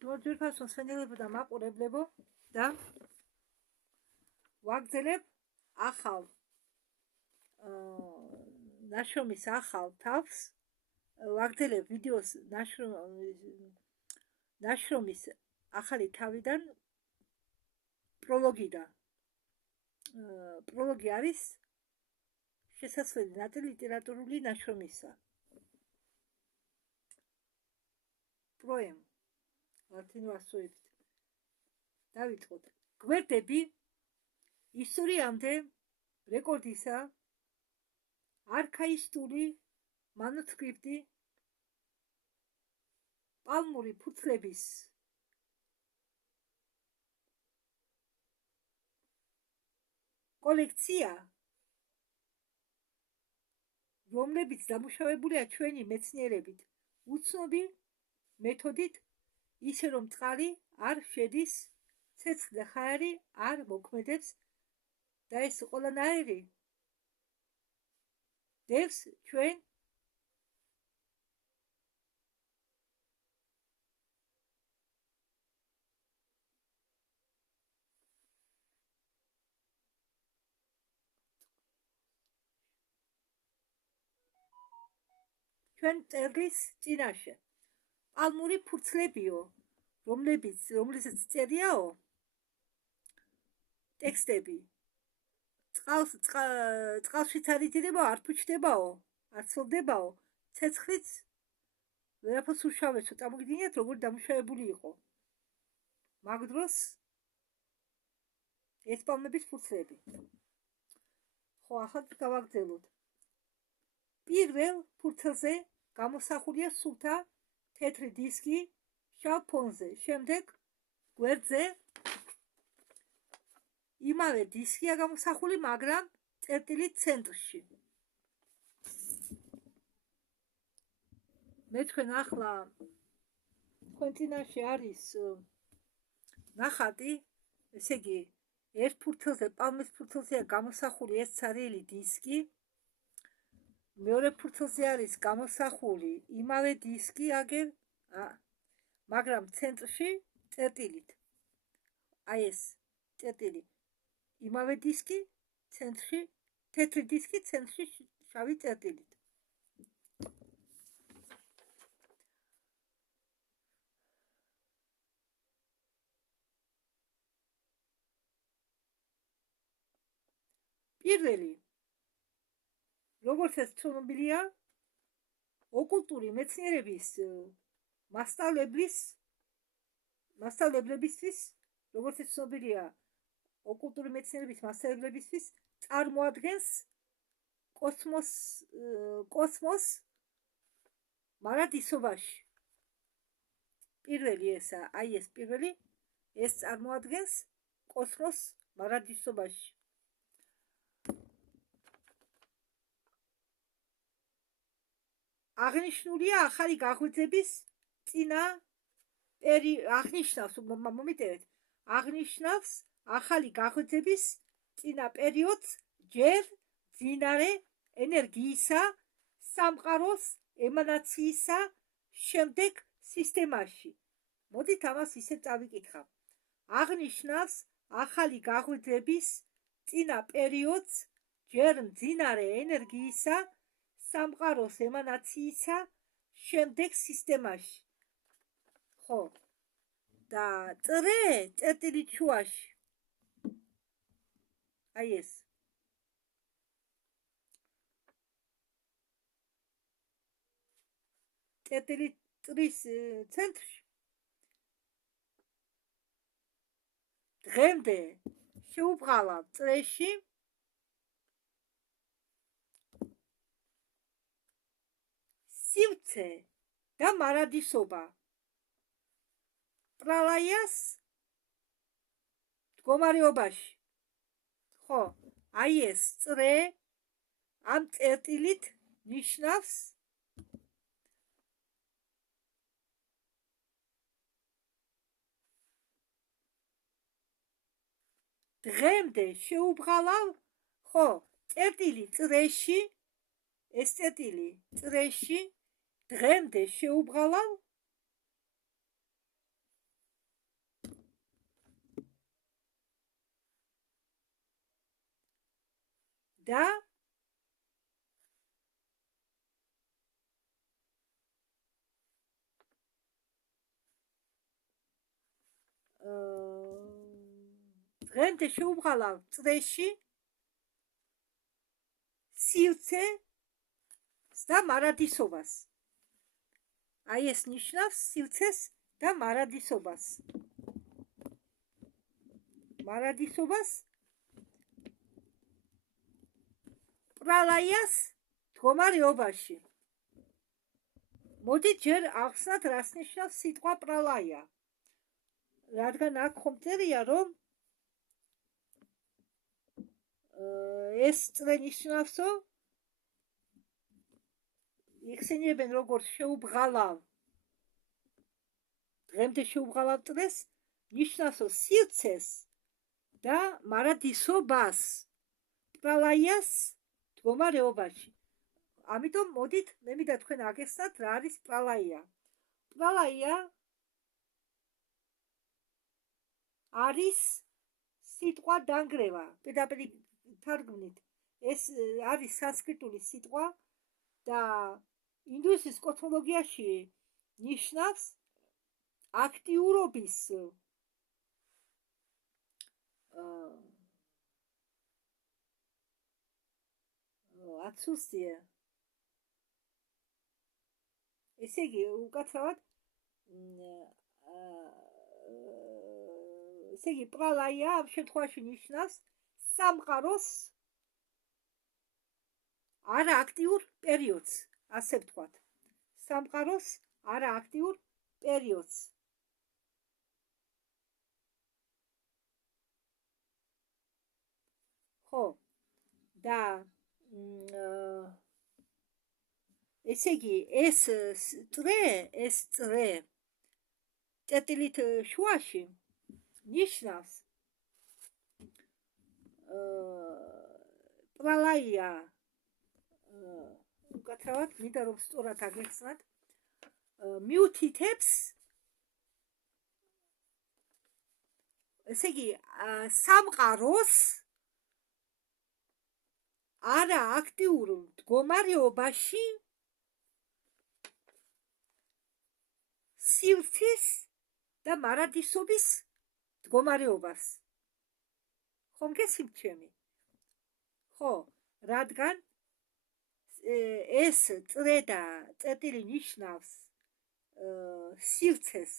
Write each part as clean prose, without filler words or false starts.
ძვირფას მოსვენელებო და მაყურებლებო და ვაგრძელებ ახალ ნაშრომის ახალ თავს, ვაგრძელებ ვიდეოს ნაშრომის ახალი თავიდან პროლოგიდან. პროლოგი არის შესასვლელი ნაწილი ლიტერატურული ნაშრომისა. პროემ ლათინურ ასოებით. დავიწყოთ. გვერდები ისტორიამდე რეკორდისა არქაისტული მანუსკრიპტი პალმური ფურცლების კოლექცია, რომლებიც დამუშავებულია ჩვენი მეცნიერებით უცნობი მეთოდით, ისე რომ წყალი არ შედის, ცეცხლი ხარი არ მოქმედებს და ეს ყველანაირი დევს ჩვენ წერლის წინაშე. პალმური ფურცლებიო, რომლითაც წერიაო ტექსტები. წყალშიც არ იდირებაო, არ ფუჩდებაო, არ ცვლდებაო, ცეცხლიც ვერაფერს უშავესო, წარმოგიდგენიათ როგორ დამუშავებული იყო. მაგ დროს ეს პალმების ფურცლები. ხო, ახლა გავაგრძელოთ. პირველ ფურცელზე გამოსახულია სუფთა თეთრი დისკი შავ ფონზე. შემდეგ გვერდზე იმავე დისკია გამოსახული, მაგრამ წერტილის ცენტრში. მე თქვენ ახლა თქვენ წინაშე არის ნახატი, ესე იგი ერთ ფურცელზე, პალმის ფურცელზეა გამოსახული ეს ცარიელი დისკი. მეორე ფურცელზე არის გამოსახული იმავე დისკი აგერ, მაგრამ ცენტრში წერტილით. აი ეს წერტილი იმავე დისკი, ცენტრში თეთრი დისკი, ცენტრში შავი წერტილით. პირველი, როგორც ეს ცნობილია, ოკულტური მეცნიერების მასწავლებლებისთვის, როგორც ეს ცნობილია, ოკულტური მეცნიერების მასწავლებლებისთვის წარმოადგენს კოსმოს მარადისობაში. პირველი ესა, აი ეს პირველი, ეს წარმოადგენს კოსმოს მარადისობაში. აღნიშნულია ახალი გაღვიძების აღნიშნავს ახალი გაღვიძების წინა პერიოდს ჯერ მძინარე ენერგიისა სამყაროს ემანაციისა შემდეგ სისტემაში. მოდით ამას ისე წავიკითხავ. აღნიშნავს ახალი გაღვიძების წინა პერიოდს ჯერ მძინარე ენერგიისა სამყაროს ემანაციისა შემდეგ სისტემაში. ხო, და წერტილით შუაში. აი ეს. წერტილით წრის ცენტრში. დღემდე შეუბრალავ წრეში სივცე და მარადისობა. პრალაიას მდგომარეობაში. ხო, აი ეს წრე ამ წერტილით ნიშნავს დღემდე შეუბრალავ, ხო, წერტილი წრეში, ეს წერტილი წრეში დღემდე შეუბრალავ და დღემდე შეუბრალავ წრეში სივრცეს და მარადისობას. აი ეს ნიშნავს სივრცეს და მარადისობას. პრალაიას მდგომარეობაში. მოდით ჯერ ახსნათ, რას ნიშნავს სიტყვა პრალაია. რადგან აქ ხომ წერია, რომ ეს წრე ნიშნავსო იხსენიებენ როგორც შეუბრალავ, დღემდე შეუბრალავ წრეს, ნიშნავსო სივრცეს და მარადისობას პრალაიას მდგომარეობაში. ამიტომ მოდით მე მინდა თქვენ აგეხსნათ, რა არის პრალაია. პრალაია არის სიტყვა დანგრევა. პირდაპირ თარგმნით, ეს არის სანსკრიტული სიტყვა და ინდუისტის კოსმოლოგიაში ნიშნავს აქტიურობის отсутствие. ესე იგი, უკაცრავად ესე იგი, პრალაია ამ შემთხვევაში ნიშნავს სამყაროს არააქტიურ პერიოდს, ასე ვთქვათ. სამყაროს არააქტიურ პერიოდს. ხო, და ესე იგი, ეს წრე წერტილით შუაში ნიშნავს პრალაია უკაცრავად, მინდა რომ სწორად აგეხსნათ, მიუთითებს, ესე იგი, სამყაროს არააქტიურ მდგომარეობაში სივრცის და მარადისობის მდგომარეობას. ხომ გესმით ჩემი? ხო, რადგან ეს წრე და წერტილი ნიშნავს სივრცეს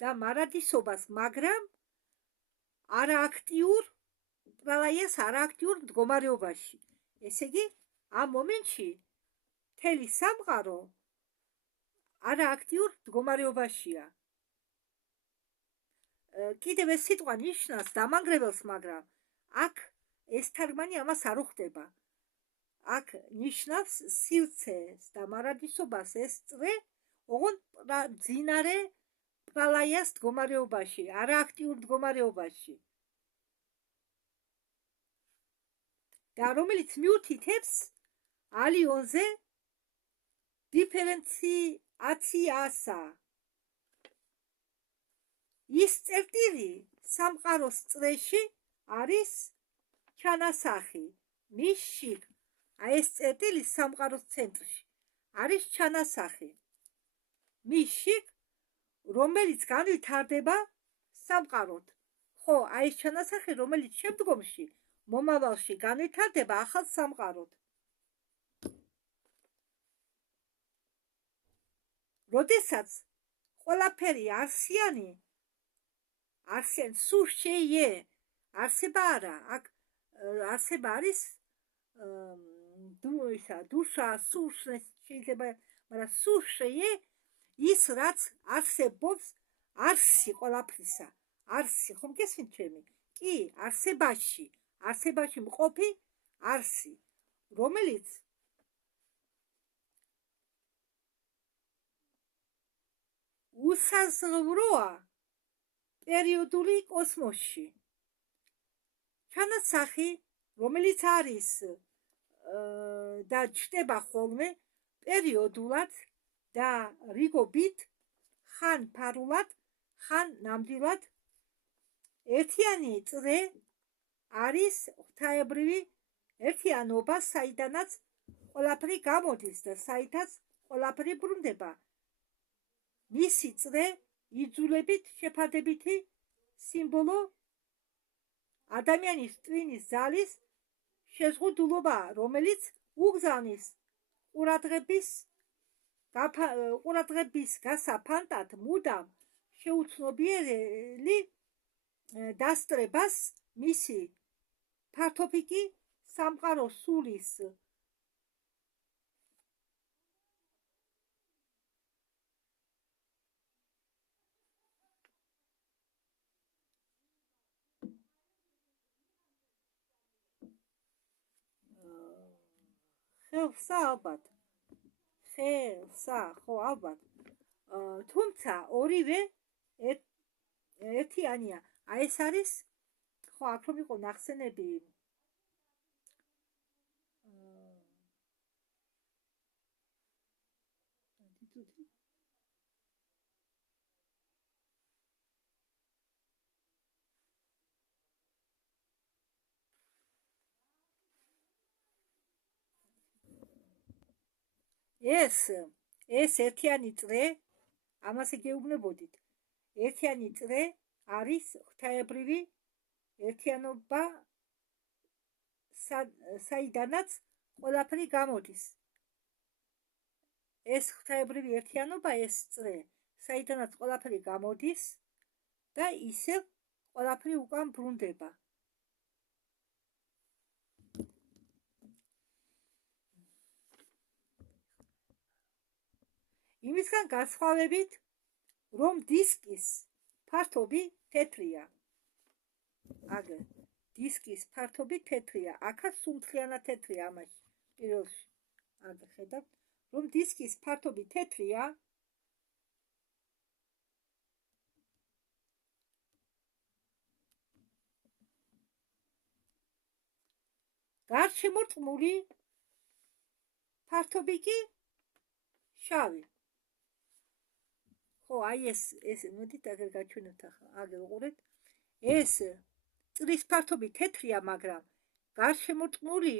და მარადისობას, მაგრამ არააქტიურ პრალაიას არააქტიურ მდგომარეობაში. ესე იგი, ამ მომენტში მთელი სამყარო არააქტიურ მდგომარეობაშია. კიდევ ეს სიტყვა ნიშნავს დამანგრებელს, მაგრამ აქ ეს თარგმანი ამას არ უხდება. აქ ნიშნავს სივრცეს და მარადისობას ეს წრე, ოღონდ მძინარე პრალაიას მდგომარეობაში, არააქტიურ მდგომარეობაში. და რომელიც მიუთითებს ალიონზე დიფერენციაციასა. ის წერტილი სამყაროს წრეში არის ჩანასახი. მის შიგ, აი ეს წერტილი სამყაროს ცენტრში არის ჩანასახი. მის შიგ, რომელიც განვითარდება სამყაროდ. ხო, აი ეს ჩანასახი, რომელიც შემდგომში მომავალში განვითარდება ახალ სამყაროდ. როდესაც ყველაფერი არსიანი სულ შეიე, არსება არა, აქ არსება არის დუშა, სულ შეიძლება, მაგრამ სულ შეიე ის, რაც არსებობს, არსი ყველაფრისა, არსი, ხომ გესმით ჩემი? კი, არსებაში მყოფი არსი, რომელიც უსაზღვროა პერიოდული კოსმოსში. ჩანასახი, რომელიც არის და ჩნდება ხოლმე პერიოდულად და რიგობით, ხან ფარულად, ხან ნამდვილად, ერთიანი წრე არის ღვთაებრივი ერთიანობა, საიდანაც ყველაფერი გამოდის და საითაც ყველაფერი ბრუნდება. მისი წრე იძულებით შეფარდებითი სიმბოლო ადამიანის ტვინის ძალის შეზღუდულობაა, რომელიც უგზავნის ყურადღების გასაფანტად მუდამ შეუცნობიერი დასწრებას მისი ფართოფიკი სამყაროს სულის ხელსა ალბათ ხო ალბათ თუმცა ორივე ერთიანია. აი ეს არის ხო აქ რომ იყო ნახსენები ეს ერთიანი წრე, ამასე გეუბნებოდით, ერთიანი წრე არის ღვთაებრივი ერთიანობა, საიდანაც ყველაფერი გამოდის. ეს ღვთაებრივი ერთიანობა, ეს წრე, საიდანაც ყველაფერი გამოდის და ისევ ყველაფერი უკან ბრუნდება. იმისგან განსხვავებით, რომ დისკის ფართობი თეთრია. დისკის ფართობი თეთრია. აქაც სუმთლიანად თეთრია ამაში. პირველში. ხედავთ, რომ დისკის ფართობი თეთრია. გარშემორტყმული ფართობი კი შავი. ხო, აი ეს მოდით აგერ გაჩვენოთ ახლა. აგერ უყურეთ. ეს წრის ფართობი თეთრია, მაგრამ გარშემორტყმული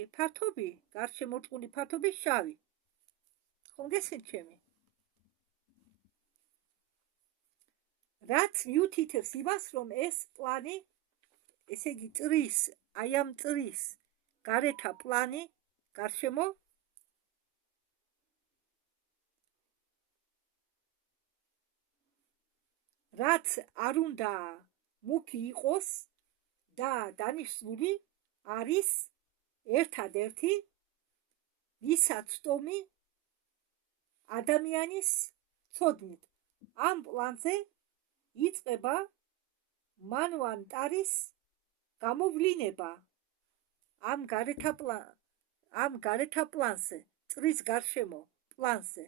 ფართობი შავი. ხომ გესმით ჩემი? რაც მიუთითებს იმას, რომ ეს პლანი, ესე იგი წრის, აი ამ წრის გარეთა პლანი, გარშემო რაც არ უნდა მუქი იყოს და დანიშნული არის ერთადერთი მისაცდომი ადამიანის ცოდნით. ამ პლანზე იწყება მანვანტარის გამოვლინება. ამ გარეთა პლანზე, წრის გარშემო პლანზე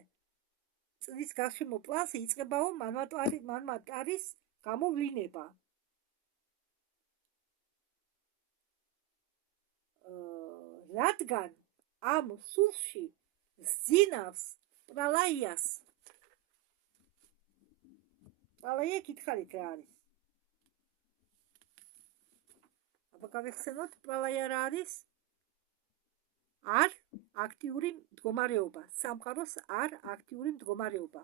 იწყებაო მანვანტარის გამოვლინება. რადგან ამ სულში ზინავს პრალაიას. პრალაია გითხარით რა არის? აბა გავიხსენოთ, პრალაია რა არის? არ აქტიური მდგომარეობა, სამყაროს არ აქტიური მდგომარეობა.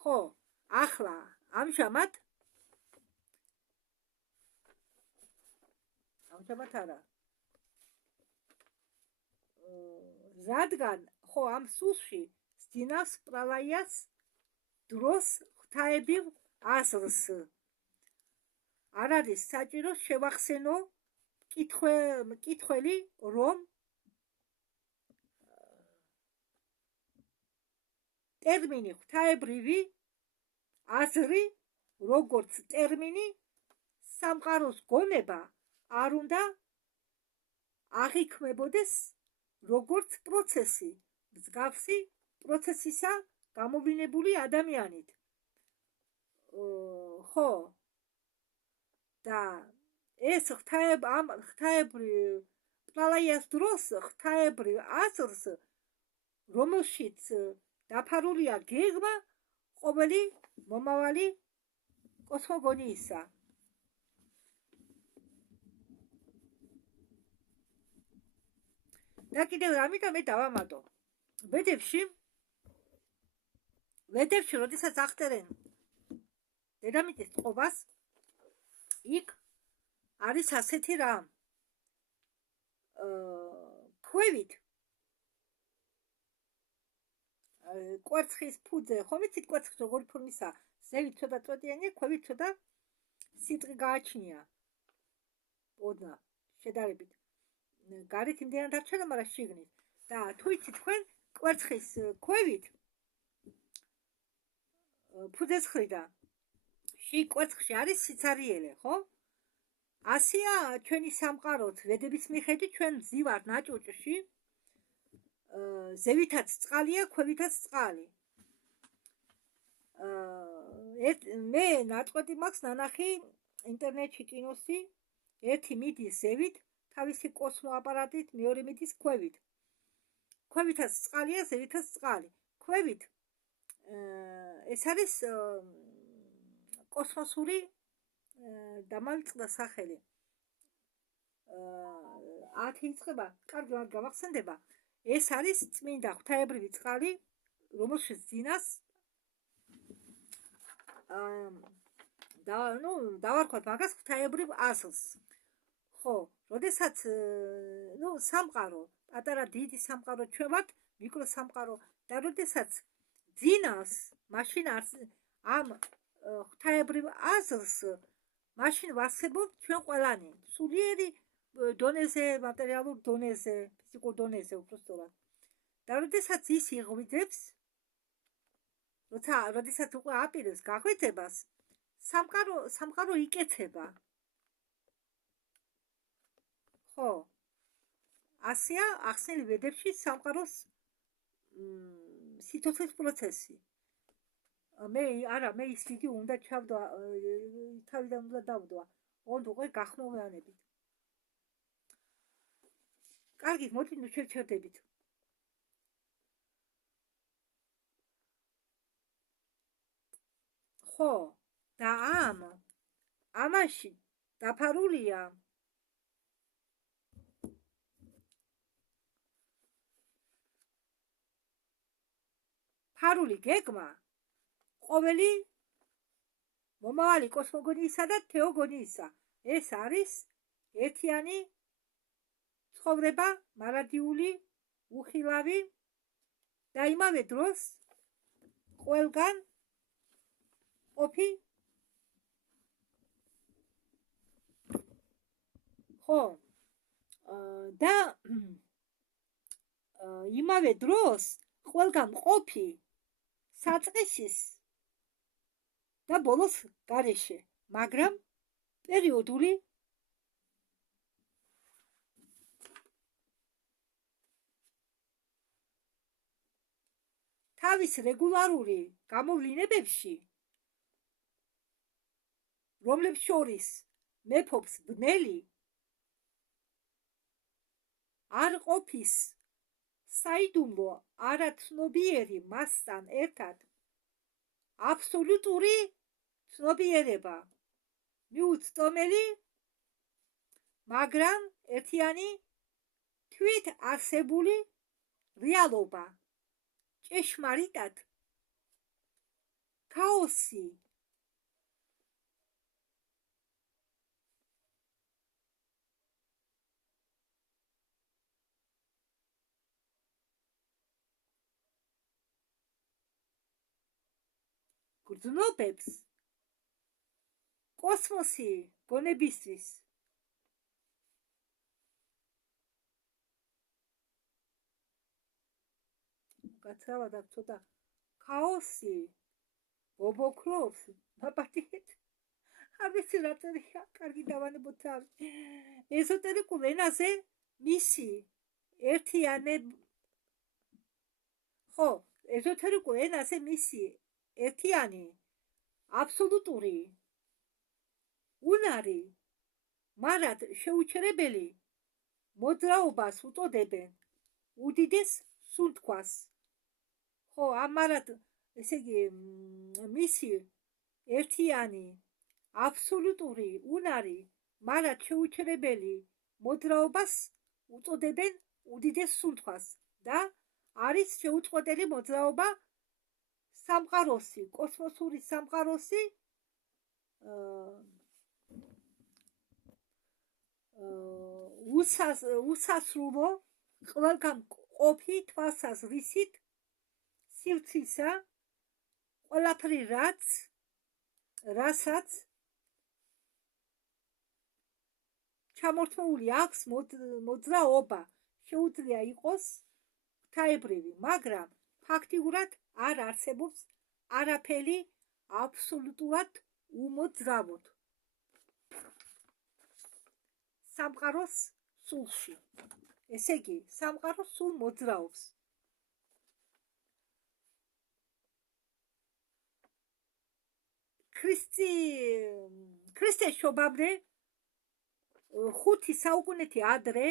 ხო, ახლა ამჟამად არა. რადგან ხო ამ სულში ზინავს პრალაიას დროს ღვთაებრივ აზრს. არ არის საჭირო შევახსენო მკითხველი, რომ ტერმინი ღვთაებრივი აზრი, როგორც ტერმინი სამყაროს გონება, არ უნდა აღიქმებოდეს როგორც პროცესი, მსგავსი პროცესისა გამოვლინებული ადამიანით. ხო, და ეს ღვთაებრივ პრალაიას დროს ღვთაებრივ აზრს, რომელშიც დაფარულია გეგმა ყოველი მომავალი კოსმოგონიისა. და კიდევ ამიტომ მე დავამატო. ვედებში, როდესაც ახდერენ დედამიწის წყობას, იქ არის ასეთი რამ. ქვევით კვერცხის ფუძე, ხომ იცით კვერცხის როგორი ფორმისაა? ზევით ცოტა წვეტიანია, ქვევით ცოტა სიტყვი გააჩნია. ოდნა შედარებით. გარეთ იმდენად არ ჩანა, მაგრამ შიგნით. და თუ იცით თქვენ კვერცხის ქვევით ფუძეს ხრიდან შიგ კვერცხში არის სიცარიელე, ხო? ასეა ჩვენი სამყაროც, ვედების მიხედვით ჩვენ ვზივართ ნაჭუჭში, ზევითაც წყალია, ქვევითაც წყალი. მე ნაწყვეტი მაქვს ნანახი ინტერნეტში კინოსი, ერთი მიდის ზევით, თავისი კოსმოაპარატით, მეორე მიდის ქვევით. ქვევითაც წყალია, ზევითაც წყალი. ქვევით ეს არის კოსმოსური დამავიწყდა სახელი. 10 იწყება, კარგი არ გამახსენდება. ეს არის წმინდა ღვთაებრივი წყალი, რომელშიც ძინას დავარქვათ მაგას ღვთაებრივ ასლს. ხო, როდესაც სამყარო, პატარა დიდი სამყარო ჩვენ ვართ, მიკრო სამყარო და როდესაც ძინავს, მაშინ ამ ღვთაებრივ ასლს მაშინ ვარსებობთ ჩვენ ყველანი, სულიერი დონეზე, მატერიალურ დონეზე, ფიზიკურ დონეზე უბრალოდ. და როდესაც ის იღვიძებს, როდესაც უკვე აპირებს გაღვიძებას, სამყარო იკეცება. ხო, ასეა ახსნილი ვედებში სამყაროს სიცოცხლის პროცესი. მე ის ვიდეო უნდა ჩავდვა, თავიდან უნდა დავდვა, ოღონდ გახმოვანებით. კარგი, მოდი ნუ შევჩერდებით. ხო, და ამაში დაფარულია ფარული გეგმა ყოველი მომავალი კოსმოგონიისა და თეოგონიისა. ეს არის ერთიანი ცხოვრება, მარადიული, უხილავი და იმავე დროს ყველგან ყოფი. ხო, და იმავე დროს ყველგან ყოფი საწყისის და ბოლოს გარეშე, მაგრამ პერიოდული თავის რეგულარული გამოვლინებებში, რომლებს შორის მეფობს ბნელი, არ ყოფის საიდუმლო არაცნობიერი მასთან ერთად აბსოლუტური ცნობიერება, მიუწვდომელი, მაგრამ ერთიანი თვით არსებული რეალობა, ჭეშმარიტად ქაოსი. გრძნობებს კოსმოსი გონებისთვის. გაცრავად აქვს ცოტა ქაოსი, ბობოქრობს, მაპატიეთ. არ ვიცი რა წერია, კარგი დავანებოთ თავი. ეზოტერიკულ ენაზე მისი ხო, ეზოტერიკულ ენაზე მისი ერთიანი აბსოლუტური უნარი მარად შეუჩერებელი მოძრაობას უწოდებენ უდიდეს სუნთქვას. ხო, ამ მარად, ესე იგი, მისი ერთიანი აბსოლუტური უნარი მარად შეუჩერებელი მოძრაობას უწოდებენ უდიდეს სუნთქვას და არის შეუწყვეტელი მოძრაობა სამყაროსი, კოსმოსური სამყაროსი უსასრულო ყველგან ყოფი თვალსაზრისით სივრცისა ყველაფერი რასაც ჩამორთმეული აქვს მოძრაობა შეუძლია იყოს ღვთაებრივი, მაგრამ ფაქტიურად არ არსებობს არაფერი აბსოლუტურად უმოძრავოდ სამყაროს სულში. ესე იგი, სამყარო სულ მოძრაობს. ქრისტეს შობამდე 5 საუკუნეთი ადრე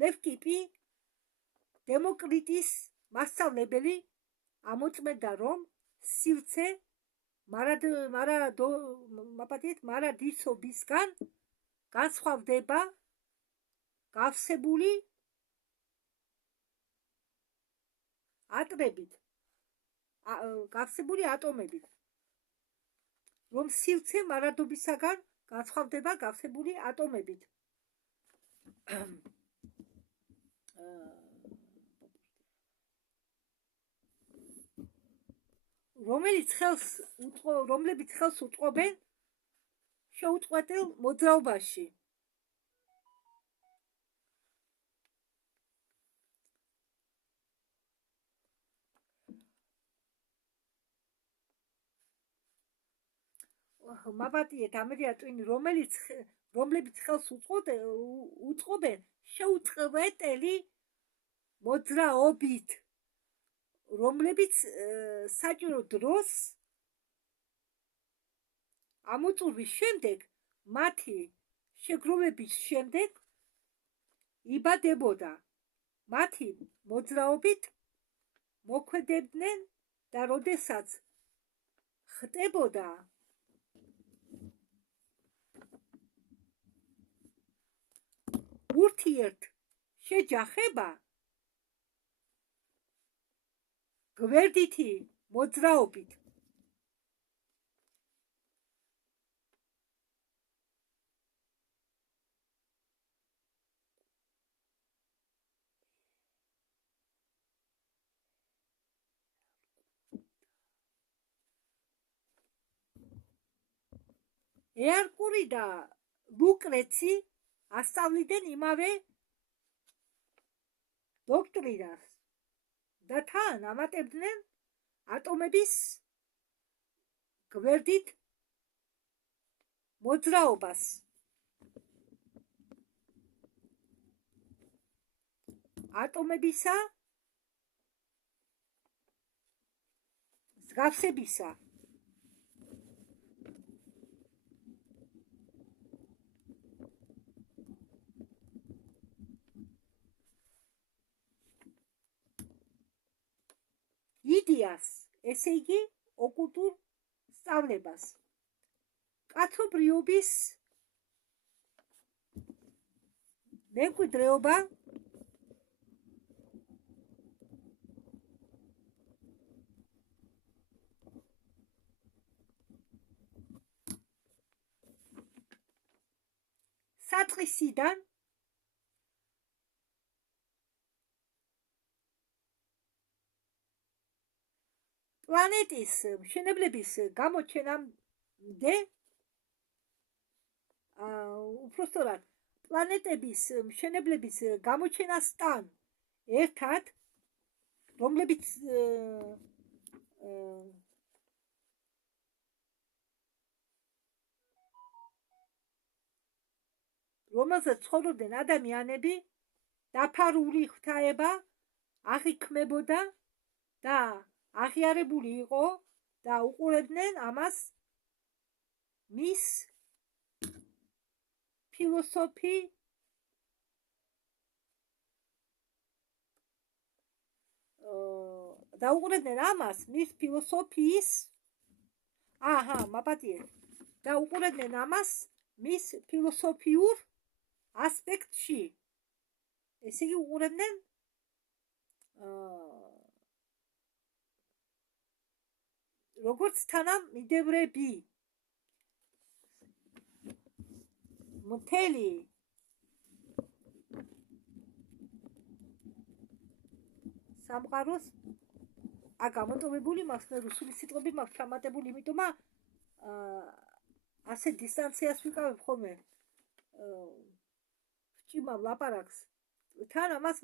ლევკიპი დემოკრიტის მასწავლებელი ამოწმებდა, რომ სივრცე მარადისობისგან განსხვავდება გავსებული ატომებით, რომ სივრცე მარადობისაგან განსხვავდება გავსებული ატომებით. რომლებიც ხელს უწყობენ შეუწყვეტელ მოძრაობაში. მაპატიეთ ამერია ტვინი, რომლებიც ხელს უწყობენ შეუწყვეტელი მოძრაობით, რომლებიც საჭირო დროს ამოწურვის შემდეგ, მათი შეგროვების შემდეგ იბადებოდა, მათი მოძრაობით მოქმედებდნენ და როდესაც ხდებოდა ურთიერთ შეჯახება გვერდითი მოძრაობით ერკური და ლუკრეცი ასწავლიდნენ იმავე დოქტრინას და თან ამატებდნენ ატომების გვერდით მოძრაობას. ატომებისა მსგავსებისა. იდეას, ესე იგი, ოკულტურ სწავლებას. კაცობრიობის მემკვიდრეობა საწყისიდან პლანეტის მშენებლების გამოჩენამდე, უпростоრად, პლანეტების მშენებლების გამოჩენასთან ერთად, რომელზეც ცხოვრობდნენ ადამიანები, დაფარული ღვთაება აღიქმებოდა და აღიარებული იყო და უყურებდნენ ამას მის მის ფილოსოფიურ ასპექტში ესე იგი უყურებდნენ როგორც თანამიმდევრები მთელი სამყაროს გამოტოვებული მაქვს, მე რუსული სიტყვები მაქვს ჩამატებული, იმიტომ ასე დისტანციას ვიკავებ ხოლმე ჭიმა ვლაპარაკს. თან ამას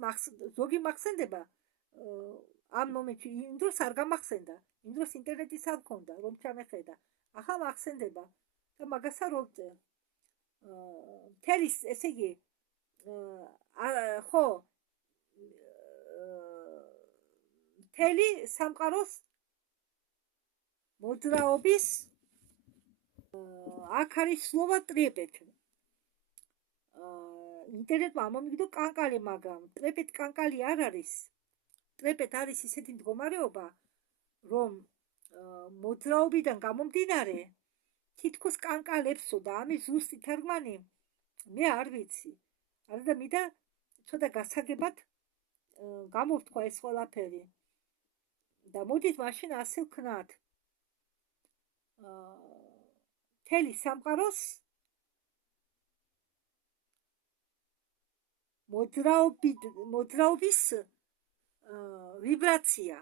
ზოგი მახსენდება ამ მომენტში, იმ დროს არ გამახსენდა, იმ დროს ინტერნეტიც არ მქონდა, რომ ჩამეხედა. ახლა მახსენდება და მაგას არ ვწერ. მთელი, ესე იგი, ხო, მთელი სამყაროს მოძრაობის აქ არის სლოვა ტრეპეტ. ინტერნეტმა ამომიგდო კანკალი, მაგრამ ტრეპეტ კანკალი არ არის. ტრეპეტ არის ისეთი მდგომარეობა, რომ მოძრაობიდან გამომდინარე თითქოს კანკალებსო და ამის ზუსტი თარგმანი მე არ ვიცი. არადა მინდა ცოტა გასაგებად გამოვთქვა ეს ყველაფერი. და მოდით მაშინ ასე ვქნათ. მთელი სამყაროს მოძრაობის ვიბრაცია.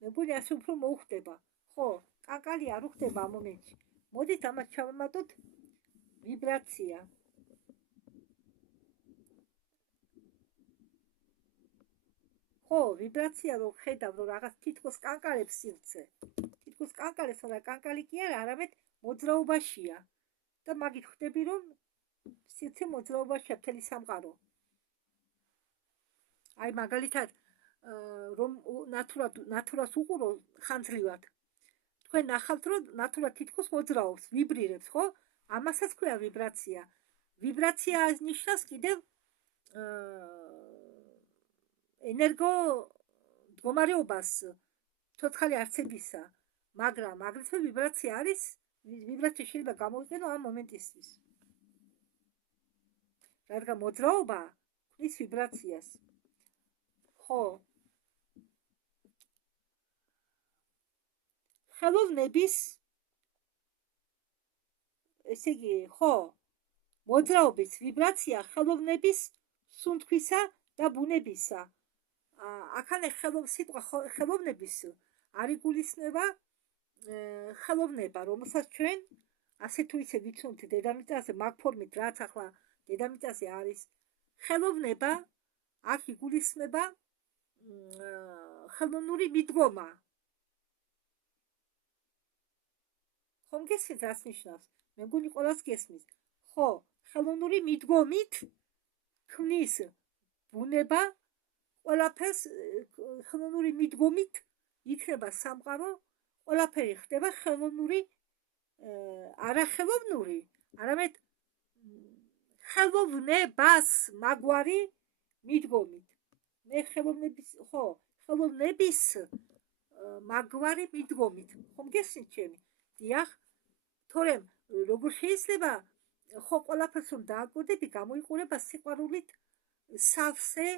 მე მგონი ასე უფრო მოუხდება. ხო, კანკალი არ უხდება ამ მომენტში. მოდით ამას ჩავამატოთ ვიბრაცია. ხო, ვიბრაცია რო ხედავ, რომ რაღაც თითქოს კანკალებს სივრცე. თითქოს კანკალებს, მაგრამ კანკალი კი არა, არამედ მოძრაობაშია. და მაგით ხვდები, რომ სივრცე მოძრაობაშია მთელი სამყარო. აი მაგალითად, რომ ნატურას უყურო ხანძრივად. თქვენ ნახავთ, რომ ნატურა თითქოს მოძრაობს, ვიბრირებს, ხო? ამასაც ქვია ვიბრაცია. ვიბრაცია ნიშნავს კიდევ ენერგო მდგომარეობას ცოცხალი არცებისა, მაგრამ აგრეთვე ვიბრაცია არის, ვიბრაცია შეიძლება გამოვიყენო ამ მომენტისთვის. რადგან მოძრაობა ქმნის ვიბრაციას. ხო, ხელოვნების, ესე იგი, ხო, მოძრაობის ვიბრაცია ხელოვნების სუნთქვისა და ბუნებისა. აქანე სიტყვა ხელოვნების არ იგულისხმება ხელოვნება, რომელსაც ჩვენ ასე თუ ისე ვიცნობთ დედამიწაზე, მაგ ფორმით, რაც ახლა დედამიწაზე არის. ხელოვნება აქ იგულისხმება ხელოვნური მიდგომა. ხომ გესმით, რას ნიშნავს? მე მგონი ყველას გესმის. ხო, ხელოვნური მიდგომით ქმნის ბუნება ყველაფერს, ხელოვნური მიდგომით იქნება სამყარო, ყველაფერი ხდება ხელოვნური, არახელოვნური, არამედ ხელოვნებას მაგვარი მიდგომით. მე ხელოვნების მაგვარი მიდგომით. ხომ გესმით ჩემი? დიახ, თორემ როგორ შეიძლება ხო ყველაფერს რომ დააკვირდები, გამოიყურება სიყვარულით სავსე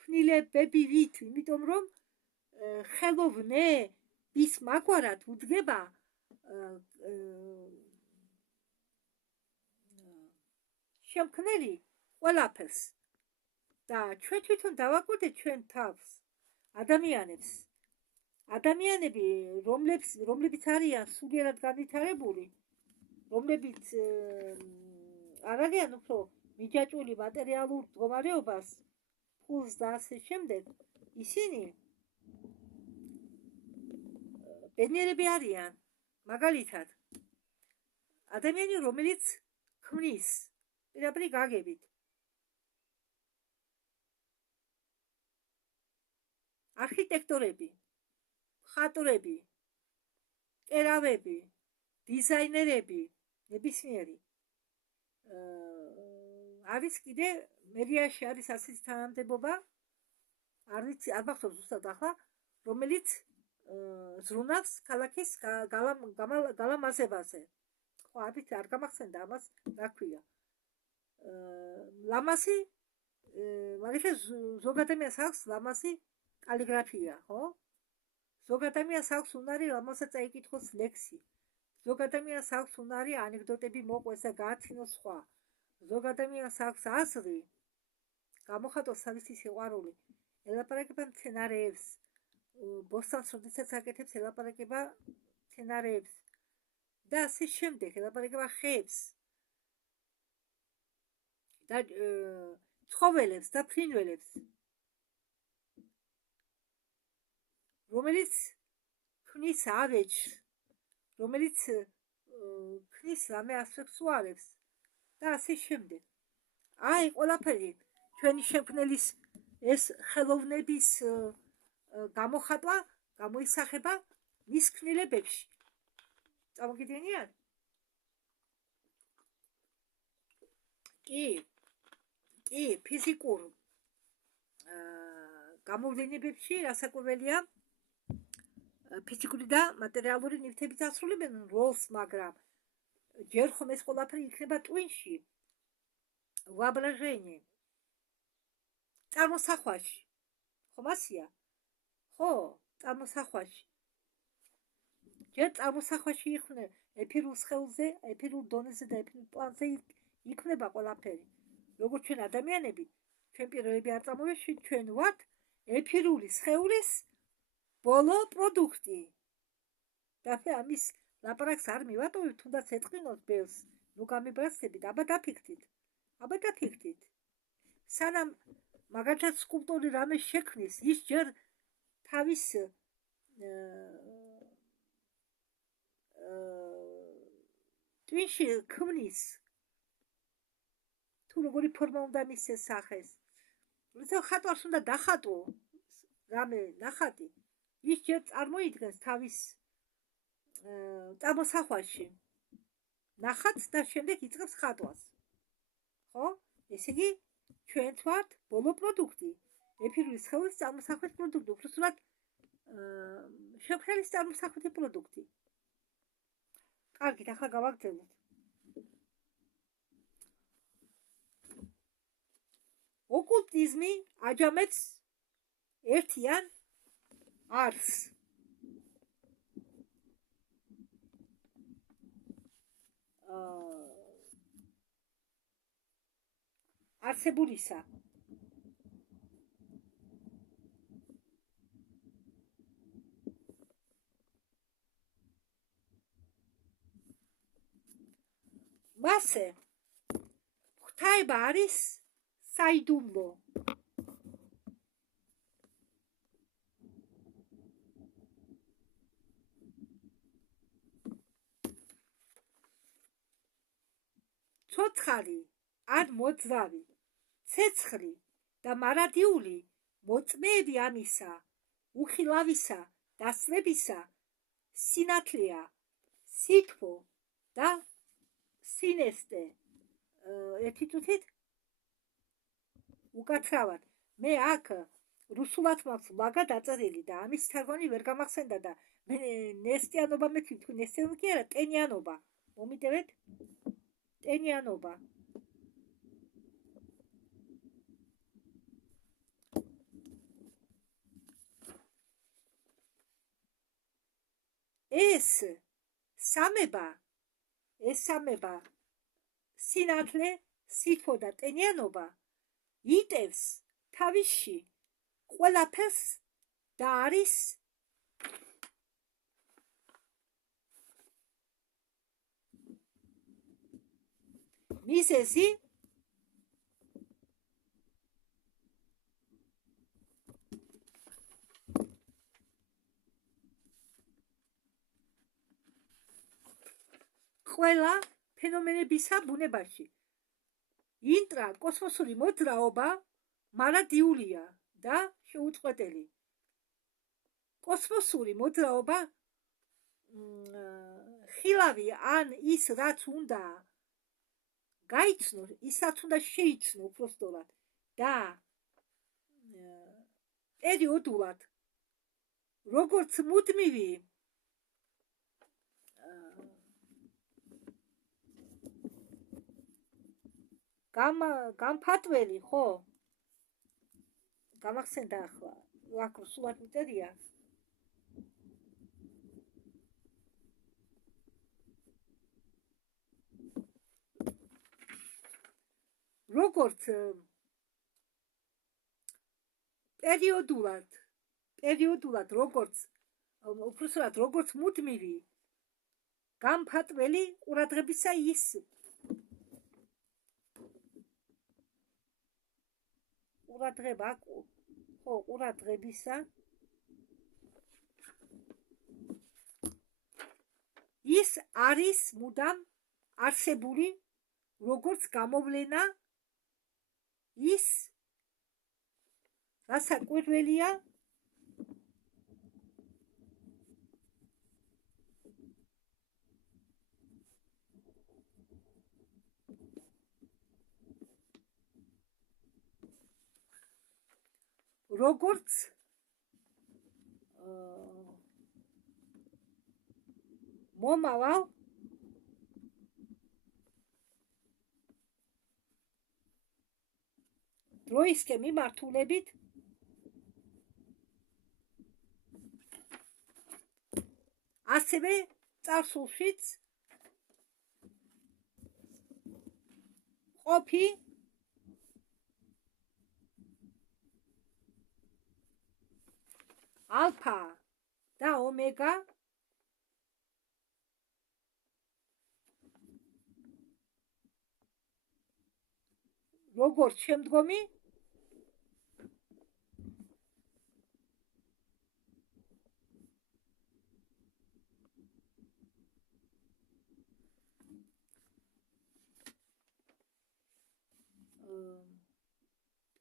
ქმნილებებივით, იმიტომ რომ ხელოვნების მაგვარად უდგება შემქმნელი ყველაფერს. და ჩვენ თვითონ დავაკვირდეთ ჩვენ თავს, ადამიანებს. ადამიანები, რომლებიც არიან სულიერად განვითარებული, რომლებიც არ არიან უფრო მიჯაჭვული მატერიალურ მდგომარეობას, ფულს და ასე შემდეგ, ისინი ბედნიერები არიან. მაგალითად, ადამიანი, რომელიც ქმნის, პირდაპირ გაგებით, არქიტექტორები, მხატვრები, კერავები, დიზაინერები, ნებისმიერი. არის კიდე მერიაში არის ასეთი თანამდებობა, არ ვიცი, არ მახსოვს ზუსტად ახლა, რომელიც ზრუნავს ქალაქის გალამაზებაზე. ხო, არ გამახსენდა ამას რა ქვია. ლამაზი მაგალითად ზოგ ადამიანს აქვს ლამაზი კალიგრაფია, ხო? ზოგ ადამიანს აქვს უნარი ლამაზად წაიკითხოს ლექსი. ზოგ ადამიანს აქვს უნარი ანეკდოტები მოყვეს და გააცინოს სხვა. ზოგ ადამიანს აქვს აზრი გამოხატოს თავისი სიყვარული. ელაპარაკება მცენარეებს. ბოსტანს როდესაც აკეთებს ელაპარაკება მცენარეებს. და ასე შემდეგ ელაპარაკება ხეებს. და ცხოველებს და ფრინველებს. რომელიც ქმნის ავეჯს, რომელიც ქმნის რამე ასექსუალებს და ასე შემდეგ. აი, ყველაფერი ჩვენი შექმნელის ეს ხელოვნების გამოხატვა გამოისახება მის ქმნილებებში. წამოგიდგენიათ? კი, ფიზიკურ გამოვლენებებში რასაკვირველია ფიზიკური და მატერიალური ნივთები ასრულებენ როლს, მაგრამ ჯერ ხომ ეს ყველაფერი იქნება ტვინში, ვაბრაჟენი, წარმოსახვაში. ხომ ასია? ხო, წარმოსახვაში. ჯერ წარმოსახვაში იყვნენ ეფირულ სხეულზე, ეფირულ დონეზე და ეფირულ პლანზე იქმნება ყველაფერი. როგორც ჩვენ ადამიანები, ჩვენ პირველები არ წამოვეშვით, ჩვენ ვართ ეფირული სხეულის ბოლო პროდუქტი. და ამის ლაპარაკს არ მივატოვებ, თუნდაც ეტყინოთ ბევრს, ნუ გამიბრაცდებით, აბა დაფიქრდით. სანამ მაგალითად სკულპტორი რამე შექმნის, ის ჯერ თავის ტვინში ქმნის თუ როგორი ფორმა უნდა მისცეს სახეს. როცა ხატვარს უნდა დახატო რამე ნახატი, ის ჯერ წარმოიდგენს თავის წარმოსახვაში ნახატს და შემდეგ იწყებს ხატვას. ხო? ესე იგი, ჩვენ ვართ ბოლო პროდუქტი, ეფირული სხეულის წარმოსახვის პროდუქტი, უბრალოდ შექმნელის წარმოსახვითი პროდუქტი. კარგით, ახლა გავაგრძელოთ. ოკულტიზმი აჯამებს ერთიან არსს. არსებულისა. მასე ღვთაება არის საიდუმლო. ცოცხალი ან მოძრავი, ცეცხლი და მარადიული მოწმეები ამისა, უხილავისა, დასწრებისა, სინათლეა, სითბო და სინესტე. ერთი წუთით უკაცრავად. მე აქ რუსულად მაქვს ვლაგა დაწერილი და ამის თარგმანი ვერ გამახსენდა და მე ნესტიანობა მეთქვი, თუ ნესტიანობა კი არა, ტენიანობა. მომიტევეთ? ტენიანობა. ეს სამება სინათლე, სითბო და ტენიანობა იტევს თავისში ყველაფერს და არის მიზეზი ყველა ფენომენებისა ბუნებაში. ინტრა კოსმოსური მოძრაობა მარადიულია და შეუწყვეტელი. კოსმოსური მოძრაობა ხილავი ან ის რაც უნდა გაიცნო, ის რაც უნდა შეიცნო უпростоრად და პერიოდულად როგორც მუდმივი გამფატველი, ხო? გამახსენდა ახლა აქ სულად მიწერია როგორც პერიოდულად როგორც უბრალოდ როგორც მუდმივი გამფატველი ყურადღებისა ის ყურადღებისა ის არის მუდამ არსებული როგორც გამოვლენა ის რასაკვირველია როგორც მომავალ დროისკენ მიმართულებით ასევე წარსულშიც ყოფი ალფა და ომეგა როგორც შემდგომი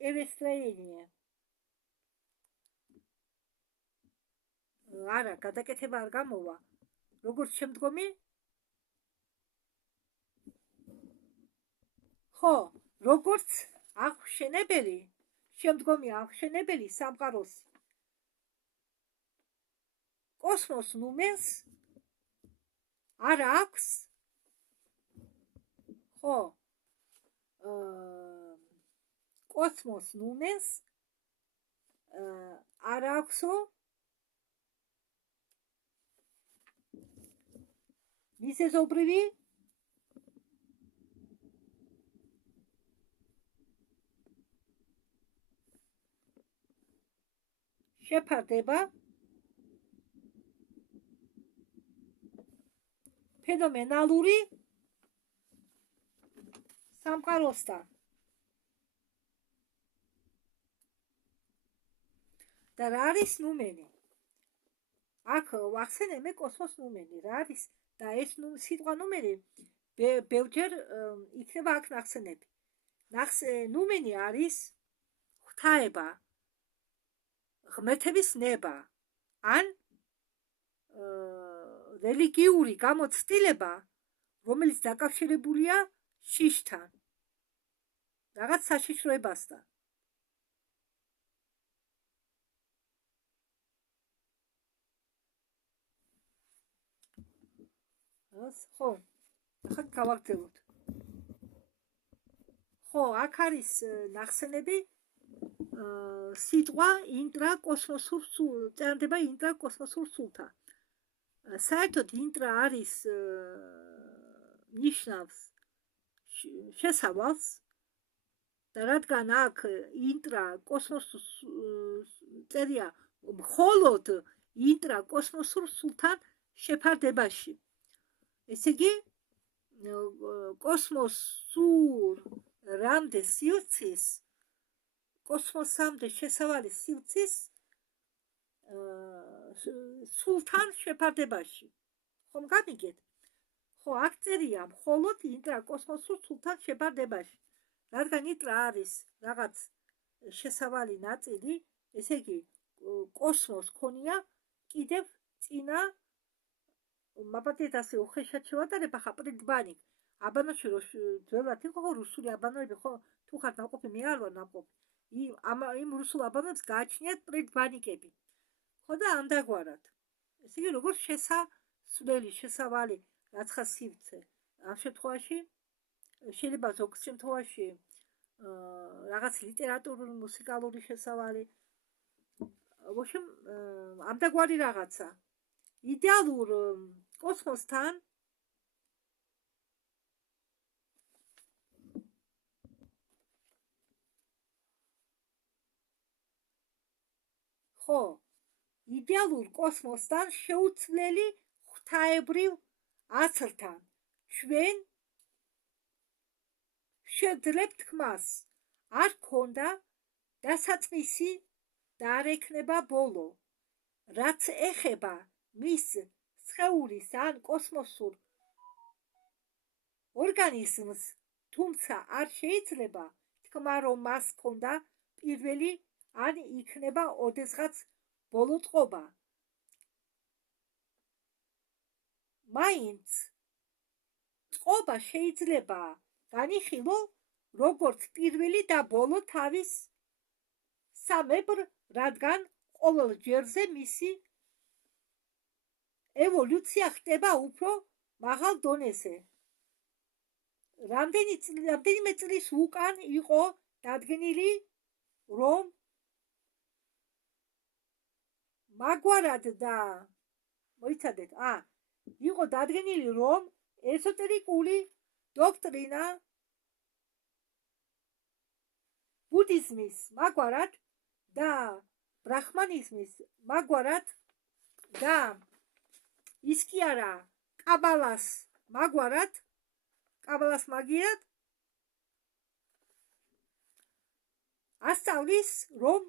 перестроение არა გადაკეთება არ გამოვა როგორც შემდგომი ხო როგორც აღმშენებელი შემდგომი აღმშენებელი სამყაროს კოსმოს ნუმენს არ აქვს ხო კოსმოს ნუმენს არ აქვსო მიზეზობრივი შეფარდება ფენომენალური სამყაროსთან და რა არის ნუმენი აქ ვახსენე კოსმოს ნუმენი რა არის და ეს სიტყვა ნუმენი ბევრჯერ იქნება აქ ნახსენები ნუმენი არის ღვთაება ღმერთების ნება ან რელიგიური გამოცდილება რომელიც დაკავშირებულია შიშთან რაღაც საშიშროებასთან ხო ახლა გავაგრძელოთ ხო აქ არის ნახსენები სიტყვა ინტრაკოსმოსურ წერდება ინტრაკოსმოსურ სულთან საერთოდ ინტრა არის ნიშნავს შესავალს და რადგან აქ ინტრა კოსმოსურ წერია მხოლოდ ინტრაკოსმოსურ სულთან შეფარდებაში ესე იგი კოსმოსურ რამდე სივრცის კოსმოსამდე შესავალი სივრცის სულთან შეფარდებაში ხომ გამიგეთ ხო აქ წერია მხოლოდ ინტრაკოსმოსურ სულთან შეფარდებაში რადგან ინტრა არის რაღაც შესავალი ნაწილი ესე იგი კოსმოს ქონია კიდევ წინა მაპატიეთ ასე უხეშად შევატარებ ახლა პრიდბანიკ აბანოში რო ძველად იყო ხო რუსული აბანოები ხო თუ ხარ ნაყოფი მე არ ვარ ნაყოფი იმ რუსულ აბანოებს გააჩნიათ პრიდბანიკები ხო და ამდაგვარად ესე იგი როგორც შესასვლელი შესავალი რაცხა სივრცე ამ შემთხვევაში შეიძლება ზოგ შემთხვევაში რაღაც ლიტერატურული, მუსიკალური შესავალი. В общем, ამდაგვარი რაღაცა. იდეალურ კოსმოსთან ხო, იდეალურ კოსმოსთან შეუცვლელი ღვთაებრივ აცრთან ჩვენ შევძლებთ ხმას. არ ქონდა დასაწყისი და არ ექნება ბოლო. რაც ეხება მის სხეულის ან კოსმოსურ ორგანიზმს, თუმცა არ შეიძლება თქმა, რომ მას ქონდა პირველი ან იქნება ოდესღაც ბოლო წყობა. მაინც წყობა შეიძლება განიხილო როგორც პირველი და ბოლო თავის სამებრ, რადგან ყოველ ჯერზე მისი ევოლუცია ხდება უფრო მაღალ დონეზე. რამდენიმე წლის უკან იყო დადგენილი, რომ მაგვარად და მოიცადეთ, იყო დადგენილი, რომ ეზოტერიკული დოქტრინა ბუდიზმის მაგვარად და ბრაჰმანიზმის მაგვარად და ის კი არა კაბალას მაგვარად, კაბალას მაგიად ასწავლის, რომ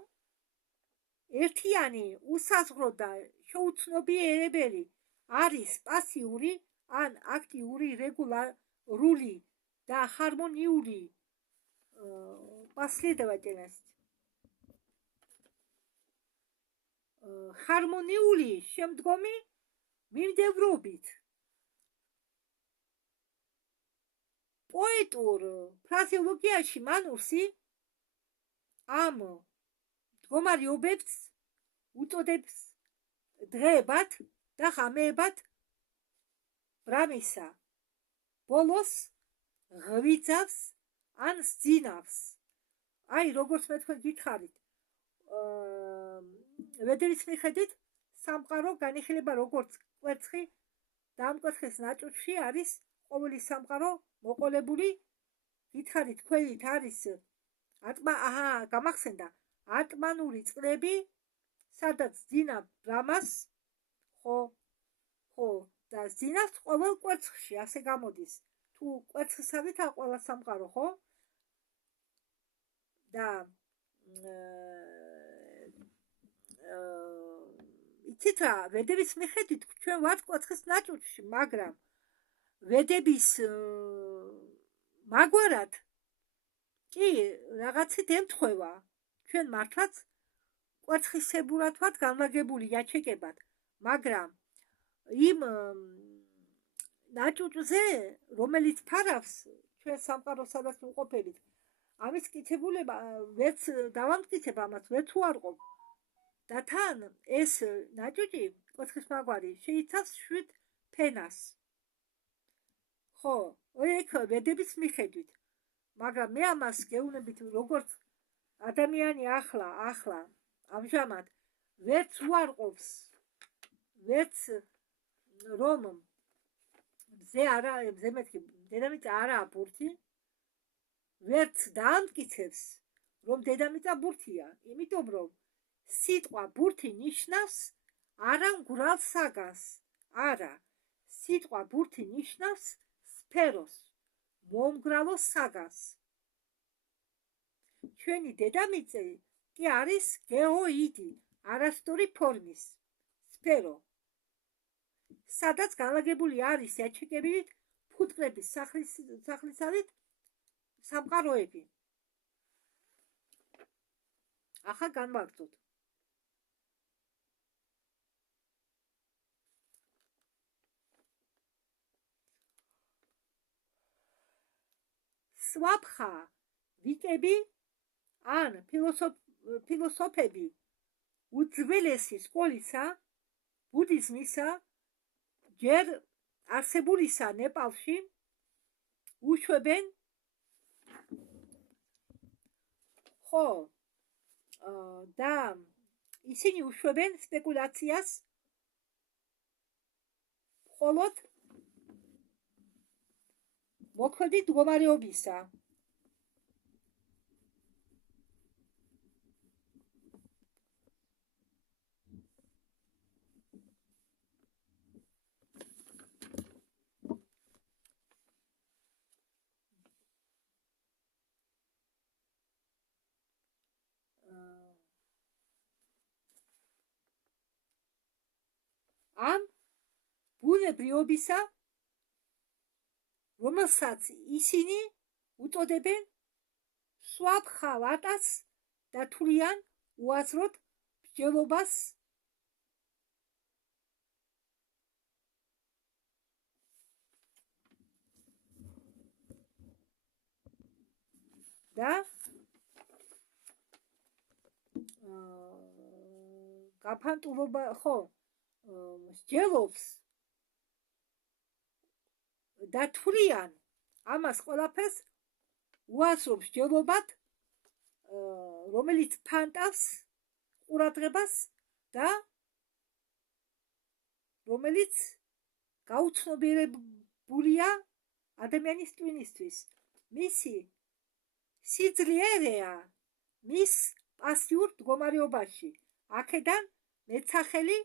ერთიანი უსაზღვრო და შეუცნობიერებელი არის პასიური ან აქტიური რეგულარული და ჰარმონიული последовательность. ჰარმონიული შემდგომი მიმდევრობით. პოეტურ ფრაზეოლოგიაში მანუსი ამ მდგომარეობებს უწოდებს დღეებად და ღამეებად ბრამისა. ბოლოს ღვიძავს ან სძინავს. აი, როგორც მე თქვენ გითხარით, ვედერის მიხედვით სამყარო განიხილება როგორც კვერცხი და ამ კვერცხის ნაწილში არის ყოველი სამყარო მოყოლებული. გითხარით, ქვევით არის გამახსენდა ატმანური წყლები, სადაც ძინა ბრამას, ხო, და ძინავს ყოველ კვერცხში, ასე გამოდის. თუ კვერცხისავით ყველა სამყარო, ხო? და იცით რა, ვედების მიხედვით ჩვენ ვართ კვერცხის ნაწილში, მაგრამ ვედების მაგვარად კი რაღაცით ემთხვევა. ჩვენ მართლაც კვერცხისებურად ვართ განლაგებული იაჩეკებად, მაგრამ იმ ნაწილზე, რომელიც ფარავს ჩვენ სამყაროს, სადაც ვიმყოფებით, ამის კითებულება ვერც დავამტკიცებ ამას, ვერც უარყოფ. და თან ეს ნაწილი, კვერცხის მაგვარი, შეიცავს 7 ფენას. ხო, ეგ ვედების მიხედვით. მაგრამ მე ამას გეუბნებით, როგორც ადამიანი ახლა ამჟამად ვერც უარყოფს, ვერც რომ მზე მეთქი, დედამიწა არაა ბურთი, ვერც დაამტკიცებს, რომ დედამიწა ბურთია, იმიტომ რომ სიტყვა ბურთი ნიშნავს არა მგვრალ საგანს, არა, სიტყვა ბურთი ნიშნავს სფეროს, მომგრალო საგანს. ჩვენი დედამიწა კი არის გეოიდი, არასწორი ფორმის სფერო, სადაც განლაგებული არის იაჩეკებით ფუტკრების სახლისავით სამყაროები. ახლა განვაგრძოთ. სვაფხა ვიკები ან ფილოსოფები უძველესი სკოლისა, ბუდიზმისა, ჯერ არსებულისა ნეპალში უშვებენ ხო და ისინი უშვებენ სპეკულაციას მხოლოდ მოქმედი მდგომარეობისა. ამ ბუნებრიობისა, რომელსაც ისინი უწოდებენ სვაფხავატას და თვლიან უაზროდ მსჯელობას და გაფანტულობა ხო მსჯელობს და თვლიან ამას ყველაფერს უაზრო მსჯელობად, რომელიც ფანტავს ყურადღებას და რომელიც გაუცნობიერებულია ადამიანის ტვინისთვის. მისი სიძლიერეა მის პასიურ მდგომარეობაში. აქედან მეცახელი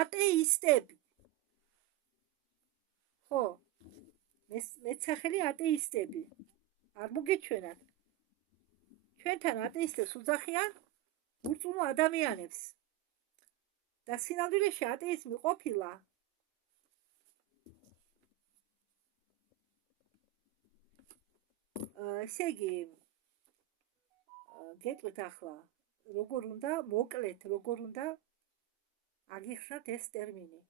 ატეისტები. ხო, მეცახელი ატეისტები. არ მოგეჩვენათ. ჩვენთან ატეისტებს უძახიან ურწმუნო ადამიანებს. და სინამდვილეში ატეიზმი ყოფილა ესე იგი გეტყვით ახლა როგორ უნდა მოკლედ, როგორ უნდა აგიხსნათ ეს ტერმინი.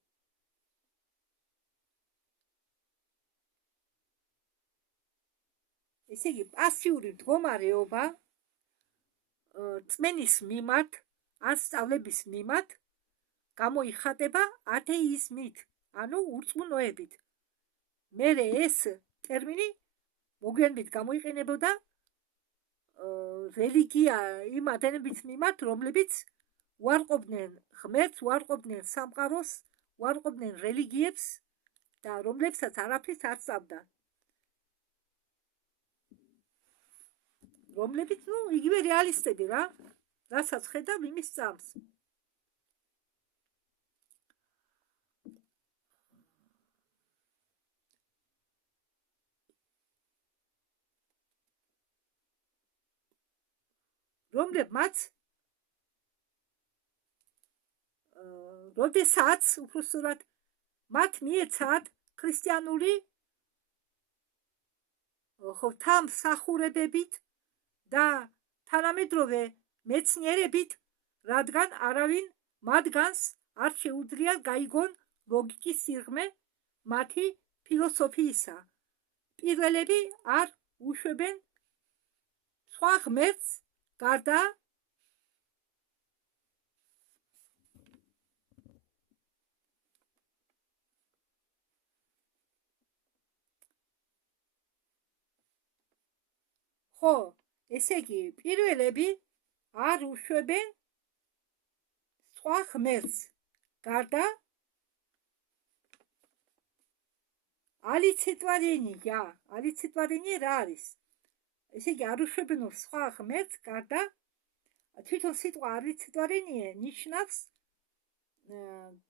ესე იგი პასიური მდგომარეობა წმენის მიმართ ან სწავლების მიმართ გამოიხატება ათეიზმით, ანუ ურწმუნოებით. მერე ეს ტერმინი მოგვიანებით გამოიყენებოდა რელიგია იმ ადამიანების მიმართ, რომლებიც უარყოფდნენ ღმერთს, უარყოფდნენ სამყაროს, უარყოფდნენ რელიგიებს და რომლებსაც არაფრის არ სწავდნენ. რომლებიც, იგივე რეალისტები რა, რასაც ხედავ იმის სწამს. რომლებმაც როდესაც უბრალოდ მათ მიეცათ ქრისტიანული თამსახურებებით და თანამედროვე მეცნიერებით, რადგან არავინ მათგანს არ შეუძლია გაიგონ ლოგიკის სიღრმე მათი ფილოსოფიისა. პირველები არ უშვებენ სხვა ღმერთს გარდა ხო, ესე იგი, პირველები არ უშვებენ სხვა ღმერთს გარდა ალიციტვარენია. ალიციტვარენია რა არის? ესე იგი, არ უშვებენ სხვა ღმერთს გარდა თვითონ სიტყვა ალიციტვარენია ნიშნავს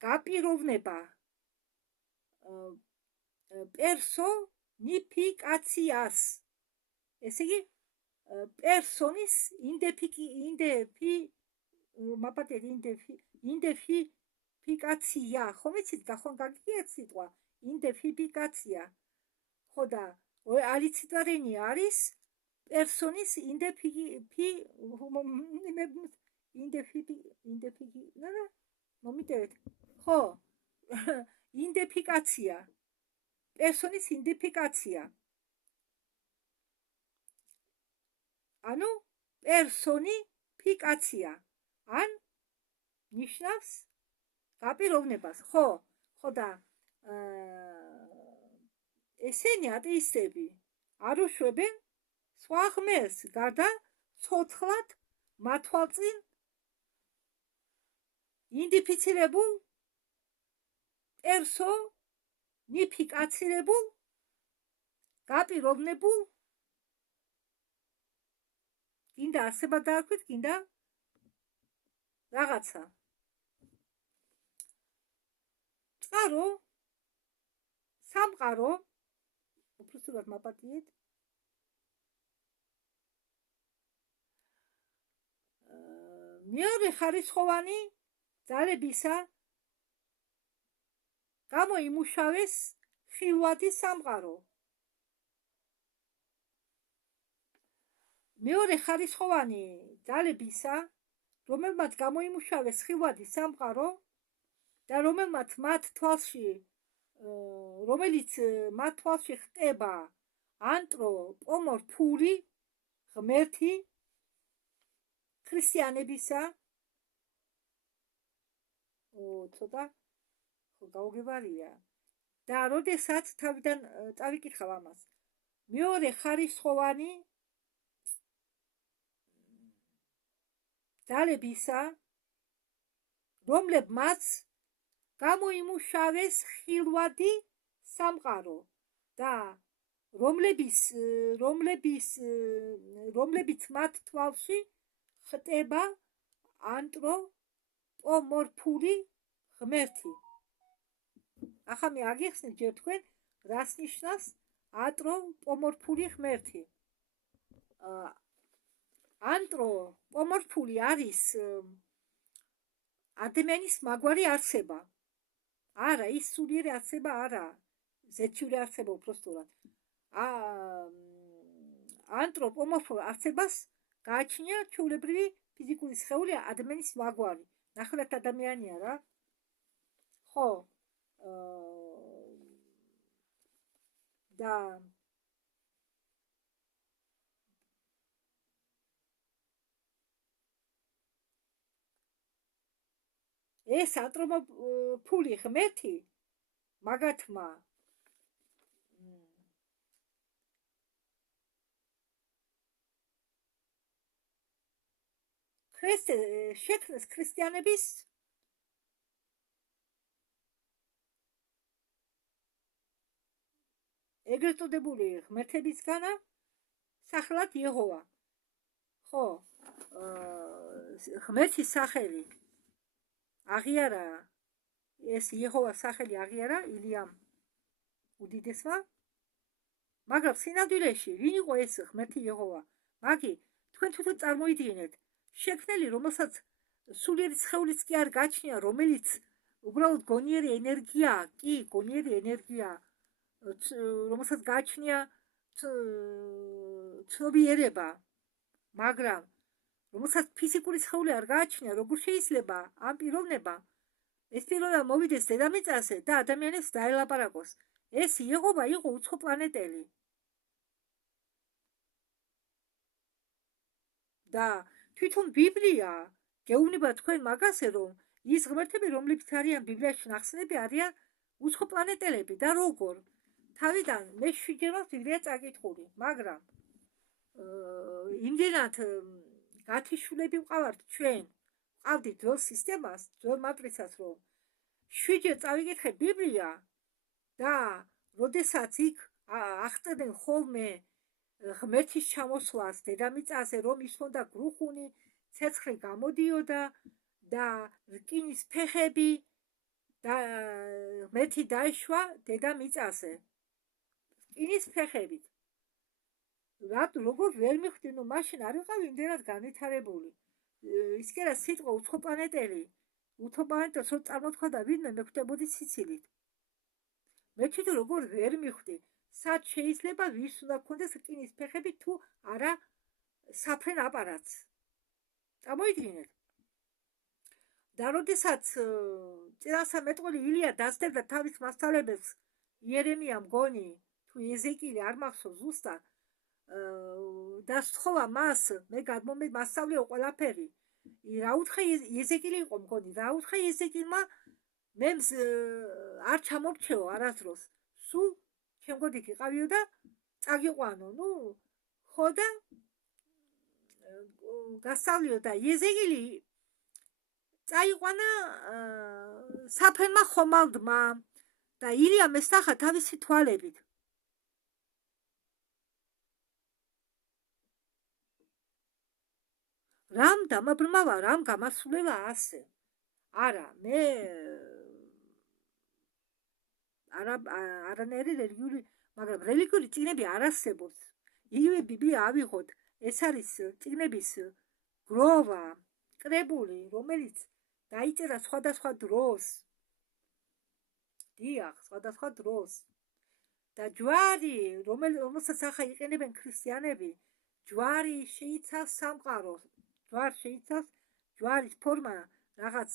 გაპიროვნება, პერსონიფიკაციას. ესე იგი, პერსონის იდენტიფიკაცია. ხომ იცით, გახონ გაგიგეთ სიტყვა იდენტიფიკაცია. ხო და ალიციტვარენია არის პერსონის ხო, იდენტიფიკაცია. პერსონის იდენტიფიკაცია. ანუ პერსონიფიკაცია. ან ნიშნავს გაპიროვნებას. ხო და ესენი ატეისტები არ უშვებენ სხვა ღმერთს გარდა ცოცხლად მათვალწინ იდენტიფიცირებულ პერსონიფიკაცირებულ გაპირობნებულ გინდა არსება დაარქვით, გინდა რაღაცა წყარო სამყარო უბრალოდ მაპატიეთ მეორე ხარისხოვანი ძალებისა გამოიმუშავეს ხილვადი სამყარო მეორე ხარისხოვანი ძალებისა რომელმაც გამოიმუშავეს ხილვადი სამყარო და რომელიც მათ თვალში ხტება ანთროპომორფული ღმერთი ქრისტიანებისა ცოტა გაუგებარია და როდესაც თავიდან წავიკითხავ ამას მეორე ხარისხოვანი ძალებისა რომლებმაც გამოიმუშავეს ხილვადი სამყარო და რომლებიც მათ თვალში ხტება ანთროპომორფული ღმერთი. ახლა მე აგიხსნით ჯერ თქვენ რას ნიშნავს ანთროპომორფული ღმერთი. ანთროპომორფული არის ადამიანის მაგვარი არსება. არა, ის სულიერი არსება არა. ზეციური არსება უпростորად. ანთროპომორფულ არსებას გააჩნია ჩვეულებრივი ფიზიკური სხეული ადამიანის მაგვარი. ნახევრად ადამიანია რა. ხო. და ეს ანთროპომორფული ღმერთი მაგათმა შექმნეს ქრისტიანების ეგრეთ წოდებული ღმერთებისგანა სახელად იეჰოვა. ხო, ღმერთის სახელი აღიარა, ეს იეჰოვას სახელი აღიარა ილიამ უდიდესმა, მაგრამ სინამდვილეში ვინ იყო ეს ღმერთი იეჰოვა? მაგი თქვენ თვითონ წარმოიდგინეთ, შექმნელი, რომელსაც სულიერი სხეულიც კი არ გაჩნია, რომელიც უბრალოდ გონიერი ენერგიაა, კი, გონიერი ენერგიაა, რომელსაც გაჩნია ცნობიერება, მაგრამ რომელსაც ფიზიკური სხეული არ გააჩნია, როგორ შეიძლება ამ პიროვნება ეს პიროვნება მოვიდეს დედამიწაზე და ადამიანებს დაელაპარაკოს. ეს იეჰოვა იყო უცხოპლანეტელი. და თვითონ ბიბლია გეუბნება თქვენ მაგაზე, რომ ის ღმერთები, რომლებიც არიან ბიბლიაში ნახსენები, არიან უცხოპლანეტელები და როგორ. თავიდან მე 7-ჯერ ბიბლია წაკითხული, მაგრამ იმდენად გათიშულები ვყავართ ჩვენ, ვყავდით ძველ სისტემას, ძველ მატრიცას, რომ 7-ჯერ წავიკითხე ბიბლია და როდესაც იქ აღწერდნენ ხოლმე ღმერთის ჩამოსვლას დედამიწაზე, რომ ის უნდა გრუხუნი, ცეცხლი გამოდიოდა და რკინის ფეხები და ღმერთი დაეშვა დედამიწაზე. რკინის ფეხებით. როგორ ვერ მიხვდი, ნუ მაშინ არ ვიყავი იმდენად განვითარებული. ის კი არა სიტყვა უცხოპლანეტელი. უცხოპლანეტელს რო წარმოთქვა და ვინმე მეხვდებოდი სიცილით. მე თვითონ როგორ ვერ მიხვდი, სად შეიძლება ვის უნდა გქონდეს რკინის ფეხები თუ არა საფრენ აპარატს. წარმოიდგინეთ. და როდესაც წინასამეტყველი ილია დასდებდა თავის მასწავლებელს იერემია მგონი თუ ეზეკილი არ მახსოვს ზუსტად და სთხოვა მას, მე მასწავლეო ყველაფერი. რა უთხრა ეზეკილი იყო მგონი, რა უთხრა ეზეკილმა მე არ ჩამორჩეო არასდროს. სულ შემგოდი გიყავიო და წაგიყვანო. ნუ ხო და გასწავლიო და იეზეგილი წაიყვანა საფერმა ხომალდმა და ილიამ ესახა თავისი თვალებით. რამ დამაბრმავა, რამ გამასულა ასე. არა, მე არანაირი რელიგიური, მაგრამ რელიგიური წიგნები არ არსებობს. იგივე ბიბლია ავიღოთ, ეს არის წიგნების გროვა, კრებული, რომელიც დაიწერა სხვადასხვა დროს. დიახ, სხვადასხვა დროს. და ჯვარი, რომელსაც ახლა იყენებენ ქრისტიანები, ჯვარი შეიცავს სამყაროს. ჯვარს შეიცავს, ჯვარის ფორმა რაღაც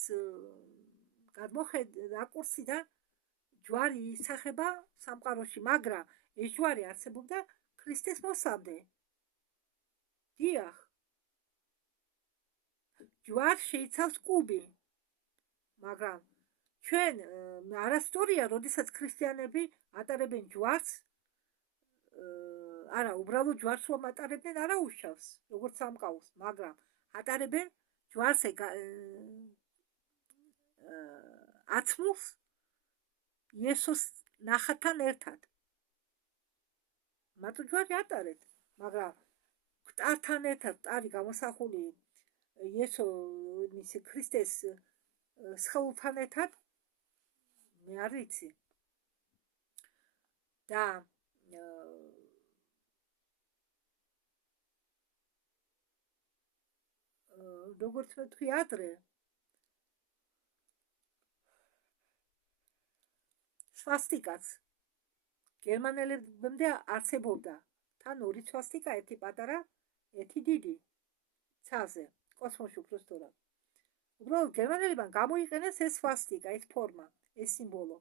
რაკურსი და ჯვარი ისახება სამყაროში, მაგრამ ეს ჯვარი არსებობდა ქრისტეს მოსამდე. დიახ. ჯვარს შეიცავს კუბი. მაგრამ ჩვენ არასწორია, როდესაც ქრისტიანები ატარებენ ჯვარს, არა, უბრალოდ ჯვარს რომ ატარებდნენ, არა უშავს, როგორც სამყაოს, მაგრამ ატარებენ ჯვარს აცმულს იესოს ნახატთან ერთად. მარტო ჯვარი ატარეთ, მაგრამ მკვდართან ერთად, მკვდარი გამოსახული იესო მისი ქრისტეს სხეულთან ერთად, მე არ ვიცი. და როგორც ვთქვი ადრე, სვასტიკაც გერმანელებამდე არსებობდა. თან ორი სვასტიკა, ერთი პატარა, ერთი დიდი, ცაზე, კოსმოსში უბრალოდ. უბრალოდ გერმანელებმა გამოიყენეს ეს სვასტიკა, ეს ფორმა, ეს სიმბოლო.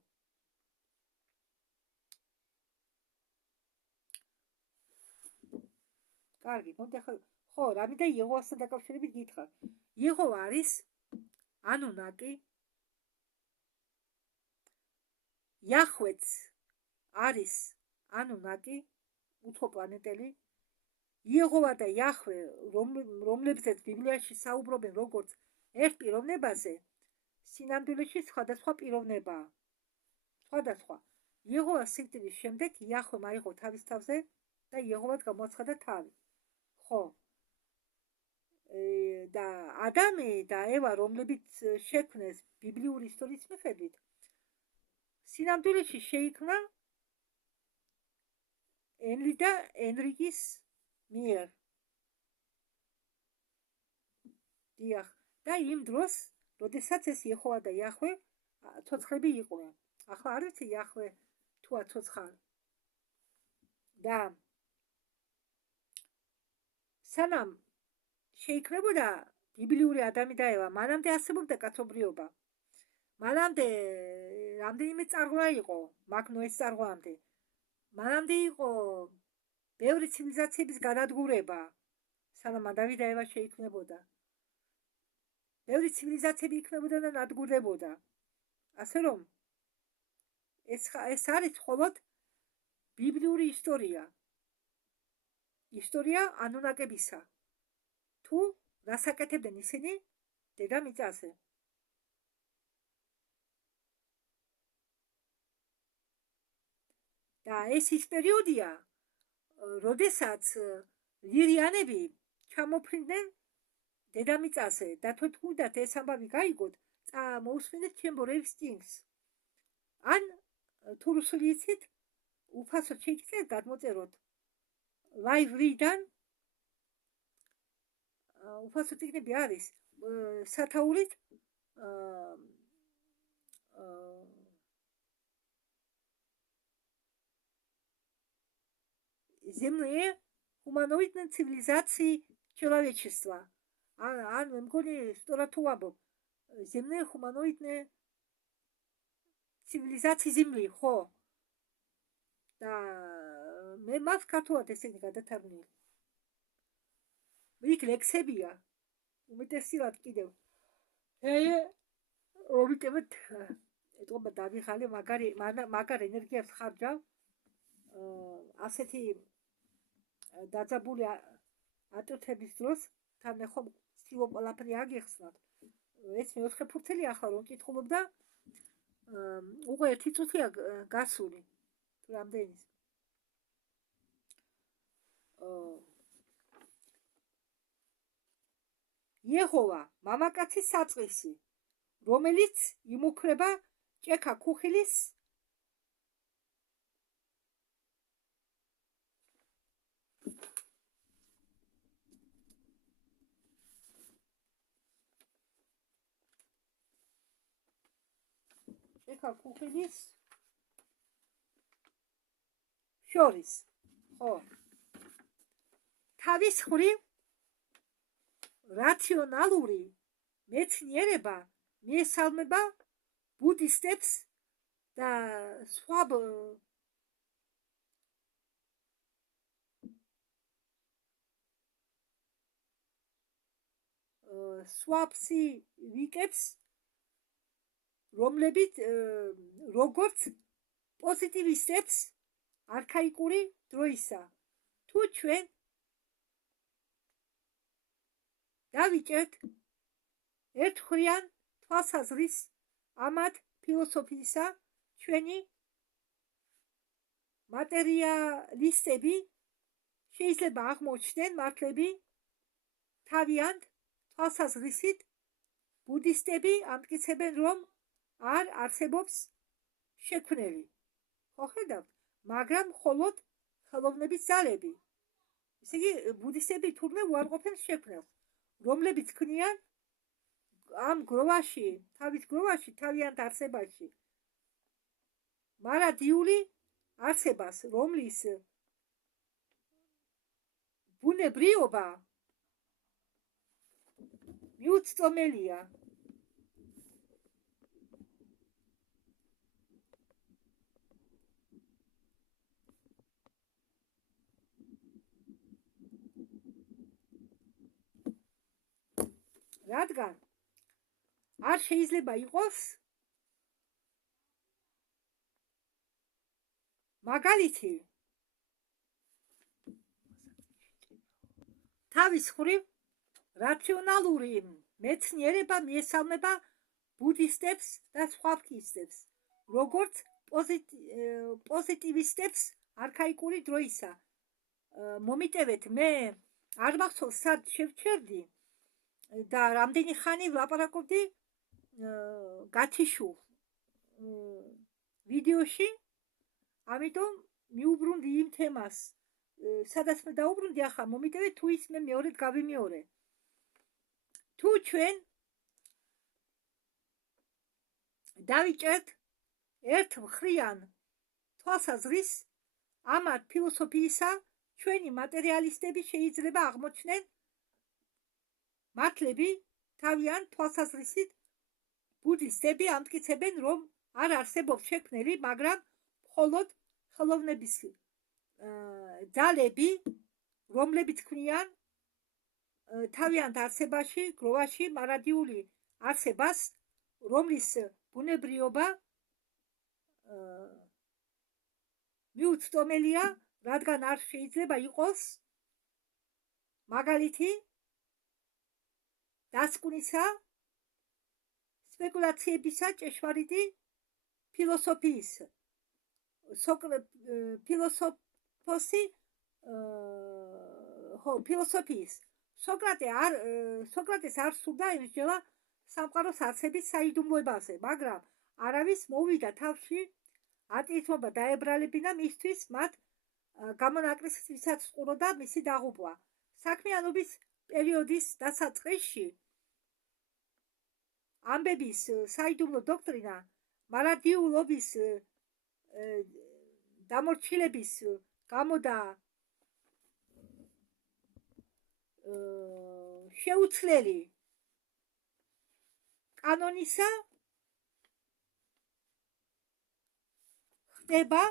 კარგი, მოდით ახლა ხო, რამე იეჰოვასთან დაკავშირებით გითხრათ. იეჰოვა არის ანუნაკი, იახვეც არის ანუნაკი, უცხო პლანეტელი. იეჰოვა და იახვე, რომლებზეც ბიბლიაში საუბრობენ როგორც ერთ პიროვნებაზე, სინამდვილეში სხვადასხვა პიროვნებაა. სხვადასხვა. იეჰოვას სიკვდილის შემდეგ იახვემ აიღო თავის თავზე და იეჰოვად გამოაცხადა თავი. ხო. და ადამი და ევა, რომლებიც შექმნეს ბიბლიური ისტორიის მიხედვით, სინამდვილეში შეიქმნა ენრი და ენრიკის მიერ. დიახ, და იმ დროს, როდესაც ეს იეჰოვა და იახვე ცოცხლები იყვნენ. ახლა არ ვიცი იახვე თუ აცოცხალ. და სანამ შეიქმნებოდა ბიბლიური ადამი და ევა, მანამდე არსებობდა კაცობრიობა. მანამდე რამდენიმე წარღვნა იყო, მაგ ნოეს წარღვამდე. მანამდე იყო ბევრი ცივილიზაციების განადგურება, სანამ ადამი და ევა შეიქმნებოდა. ბევრი ცივილიზაციები იქმნებოდა და ნადგურდებოდა. ასე რომ ეს არის მხოლოდ ბიბლიური ისტორია. ისტორია ანუნაკებისა. თუ რას აკეთებდნენ ისინი დედამიწაზე. და ეს ის პერიოდია, როდესაც ლირიანები ჩამოფრინდნენ დედამიწაზე და თუ თქვათ ეს ამბავი გაიგოთ, მოусმინეთ ჩემ რევსტინგს. ან თუ რუსული იცით, უფასოდ შეიძლება გადმოწეროთ ლაივრიდან, უფასოდ წიგნები არის სათაურით земные гуманоидные цивилизации человечества. ან მგონი სწორად თუ ვამბობ, земные гуманоидные цивилизации земли, ხო? და მე მას ქართულად ესენი გადათარგმნილი. იქ ლექსებია, უმეტესად კიდევ. რომიტებად ეთქობა დავიხალე, მაგარ ენერგიას ხარჯავ ასეთი დაძაბული ატვირთების დროს თან ხომ ცდილობ ყველაფერი აგიხსნათ. ეს მეოთხე ფურცელი ახლა რომ კითხულობდა, უკვე 1 წუთია გასული. თუ რამდენის? იეჰოვა მამაკაცის საწყისი, რომელიც იმუქრება ჭექა ქუხილის შორის. ხო. თავის მხრივ რაციონალური მეცნიერება მიესალმება ბუდისტებს და სხვა ვიკებს, რომლებიც როგორც პოზიტივისტებს არქაიკური დროისა. თუ ჩვენ დავიჭერთ ერთხვრიან თვალსაზრისს ამათ ფილოსოფიისა, ჩვენი მატერიალისტები შეიძლება აღმოჩნდნენ მართლები თავიანთ თვალსაზრისით. ბუდისტები ამტკიცებენ, რომ არ არსებობს შექმნელი. ხო ხედავთ? მაგრამ მხოლოდ ხელოვნების ძალები. ესე იგი, ბუდისტები თურმე უარყოფენ შექმნელს, რომლებიც ქმნიან ამ გროვაში, თავის გროვაში, თავიანთ არსებაში მარადიული არსებას, რომლის ბუნებრიობა მიუწვდომელია. რადგან არ შეიძლება იყოს მაგალითი თავის მხრივ რაციონალური მეცნიერება მიესალმება ბუდისტებს და სხვა ფქისტებს, როგორც პოზიტივისტებს არქაიკური დროისა. მომიტევეთ, მე არ მახსოვს სად შევჩერდი და რამდენი ხანი ვლაპარაკობდი გათიშულ ვიდეოში, ამიტომ მიუბრუნდი იმ თემას, სადაც მე დაუბრუნდი, ახლა მომიტევეთ, თუ ის მე მეორედ გავიმეორე. თუ ჩვენ დავიჭერთ ერთ მხრიან თვალსაზრისს ამათ ფილოსოფიისა, ჩვენი მატერიალისტები შეიძლება აღმოჩნდნენ მართლები თავიანთ თვალსაზრისით. ბუდისტები ამტკიცებენ, რომ არ არსებობს შექმნელი, მაგრამ მხოლოდ ხელოვნების ძალები, რომლებიც ქმნიან თავიანთ არსებაში, გროვაში მარადიული არსებას, რომლის ბუნებრიობა მიუწვდომელია, რადგან არ შეიძლება იყოს მაგალითი დასკვნისა, სპეკულაციებისა, ჭეშმარიტი ფილოსოფიის. ფილოსოფიის. სოკრატეს არ სურდა ემსჯელა სამყაროს არსების საიდუმლოებაზე, მაგრამ არავის მოვიდა თავში ატირთმობა დაებრალებინა მისთვის მათ გამონაკლისს, ვისაც ყუროდა მისი დაღუპვა. საქმიანობის პერიოდის დასაწყისში ამბების საიდუმლო დოქტრინა მარადიულობის დამორჩილების გამო და შეუცვლელი კანონისა ხდება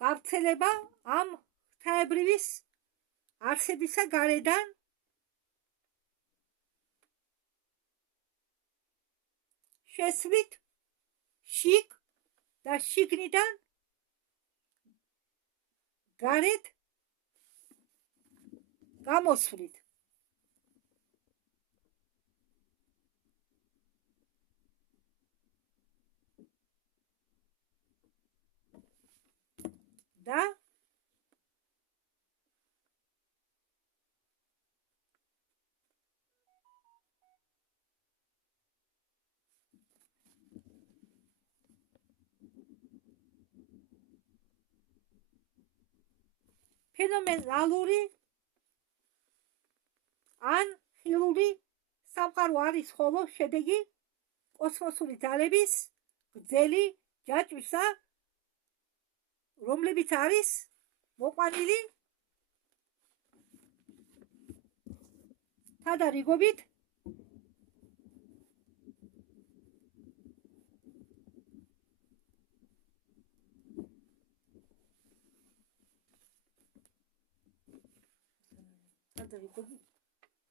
გავრცელება ამ ღვთაებრივის არსებისა გარედან შესვლით შიგ და შიგნიდან გარეთ გამოსვლით. და ფენომენალური ან ხილული სამყარო არის ხოლო შედეგი კოსმოსური ძალების გრძელი ჯაჭვისა, რომლებიც არის მოყვანილი თადარიგობით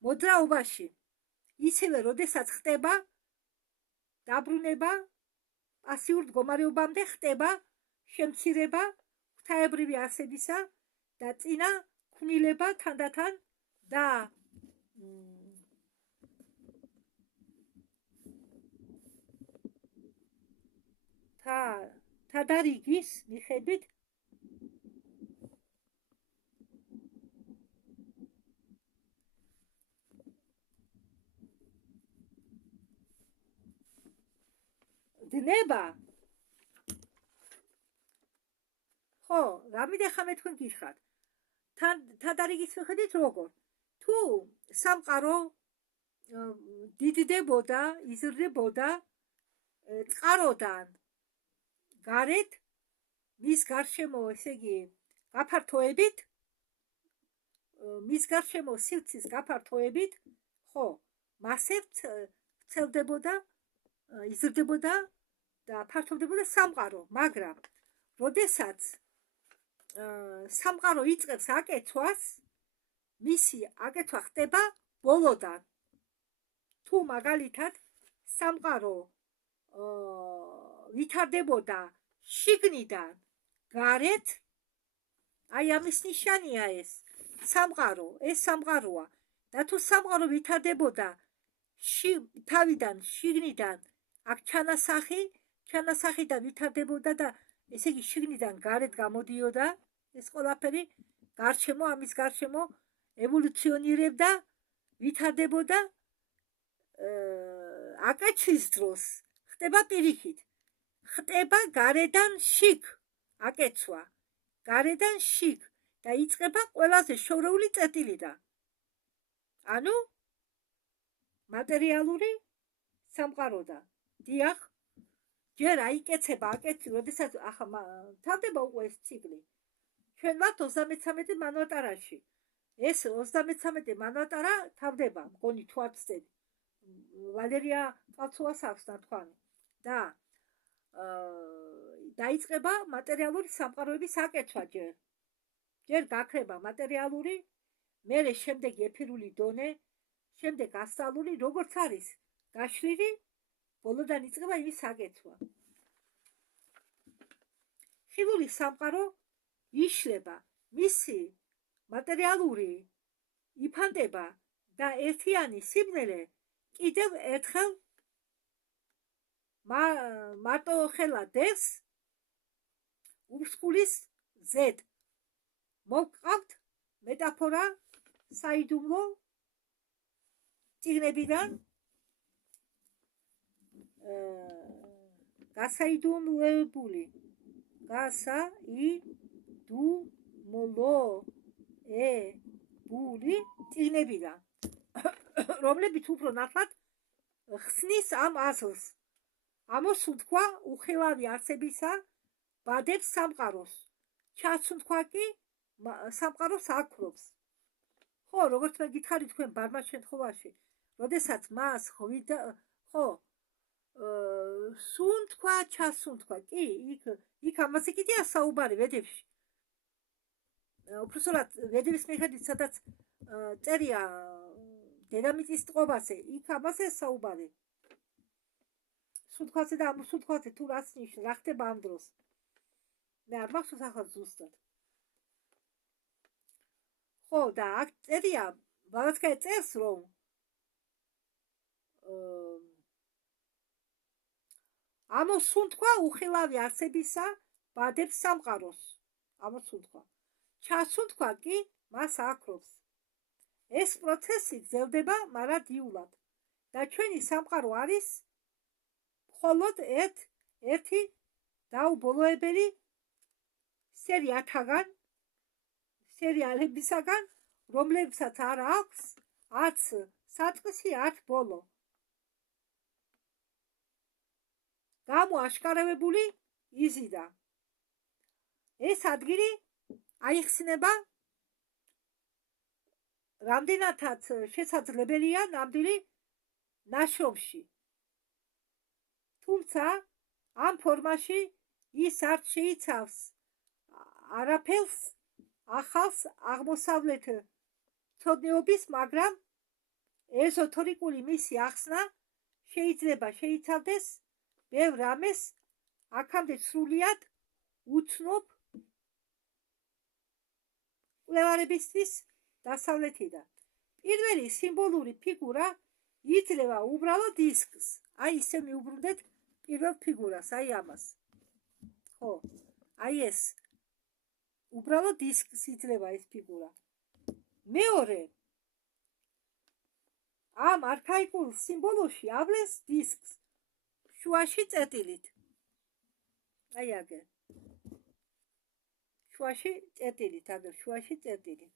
მოძრაობაში, ისევე როდესაც ხდება დაბრუნება პასიურ მდგომარეობამდე, ხდება შემცირება ღვთაებრივი არსებისა და წინა ქმნილება თანდათან და თადარიგის მიხედვით დნება. ხო, რამიდან ხამე თქვენ გიხართ. თადარიგის მიხედვით როგორ? თუ სამყარო დიდდებოდა, იზრდებოდა წყაროდან გარეთ, მის გარშემო, ესე იგი, გაფართოებით, მის გარშემო სივრცის გაფართოებით, ხო, მასე ვრცელდებოდა, იზრდებოდა და ფართოვდებოდა სამყარო, მაგრამ როდესაც სამყარო იწყებს აკეთვას, მისი აკეთვა ხდება ბოლოდან. თუ მაგალითად სამყარო ვითარდებოდა შიგნიდან გარეთ, აი ამის ნიშანია ეს სამყარო, ეს სამყაროა. და თუ სამყარო ვითარდებოდა თავიდან შიგნიდან, აქ ჩანასახიდან ვითარდებოდა და ესე იგი შიგნიდან გარეთ გამოდიოდა ეს ყველაფერი, გარშემო, ამის გარშემო ევოლუციონირებდა, ვითარდებოდა, აკეცვის დროს ხდება პირიქით, ხდება გარედან შიგ აკეცვა, გარედან შიგ და იწყება ყველაზე შორეული წერტილიდან. ანუ მატერიალური სამყაროდან. დიახ, ჯერ აიკეცება, აკეცი, როდესაც ახლა თავდება უკვე ეს ციკლი. ჩვენ ვართ 33 მანვატარაში. ეს 33 მანვატარა თავდება, მგონი თუ არ ვცდები. ვალერია ყალწუას აქვს ნათქვამი. და დაიწყება მატერიალური სამყაროების აკეცვა ჯერ. ჯერ გაქრება მატერიალური, მერე შემდეგი ეფირული დონე, შემდეგ ასტრალური, როგორც არის გაშლილი, ბოლოდან იწყება იმის აკეთვა. ხილული სამყარო იშლება, მისი მატერიალური იფანტება და ერთიანი სიბნელე კიდევ ერთხელ მარტოხელად დევს უსხულის ზედ. მოგყავთ მეტაფორა საიდუმლო წიგნებიდან, გასაიდუმლოებული წიგნებიდან, რომლებიც უფრო ნათლად ხსნის ამ აზრს. ამოსუნთქვა უხილავი არსებისა ბადებს სამყაროს, ჩასუნთქვა კი სამყაროს აკვრობს. ხო, როგორც მე გითხარით თქვენ ბარბარ შემთხვევაში, როდესაც მას ხო, სუნთქვა, ჩასუნთქვა, კი, იქ ამაზე კიდეა საუბარი ვედებში. უბრალოდ ვედების მიხედვით, სადაც წერია დედამიწის ტყობაზე, იქ ამაზე საუბარი. სუნთქვაზე და ამ სუნთქვაზე თუ რას ნიშნავს, რა ხდება ამ დროს. მე არ მახსოვს ახლა ზუსტად. ხო, და აქ წერია, ბალაცკაია წერს, რომ ამოსუნთქვა უხილავი არსებისა ბადებს სამყაროს. ამოსუნთქვა. ჩასუნთქვა კი მას აკრობს. ეს პროცესი გრძელდება მარადიულად და ჩვენი სამყარო არის მხოლოდ ერთი დაუბოლოებელი სერიალებისაგან, რომლებსაც არ აქვს არც საწყისი, არც ბოლო. გამოაშკარავებული იზიდა. ეს ადგილი აიხსნება რამდენადაც შესაძლებელია ნამდვილი ნაშრომში. თუმცა ამ ფორმაში ის არ შეიცავს არაფერს ახალს აღმოსავლეთ ცოდნეობის, მაგრამ ეზოთერიკული მისი ახსნა შეიძლება შეიცავდეს ბევრ რამეს აქამდე სრულად უცნობ კვლევარებისთვის დასავლეთიდან. პირველი სიმბოლური ფიგურა იძლევა უბრალო დისკს. აი ისე მიუბრუნდეთ პირველ ფიგურას, აი ამას. ხო, აი ეს უბრალო დისკს იძლევა ეს ფიგურა. მეორე, ამ არქაიკულ სიმბოლოში ავლენს დისკს შუაში წერტილით. აი აგერ. შუაში წერტილი.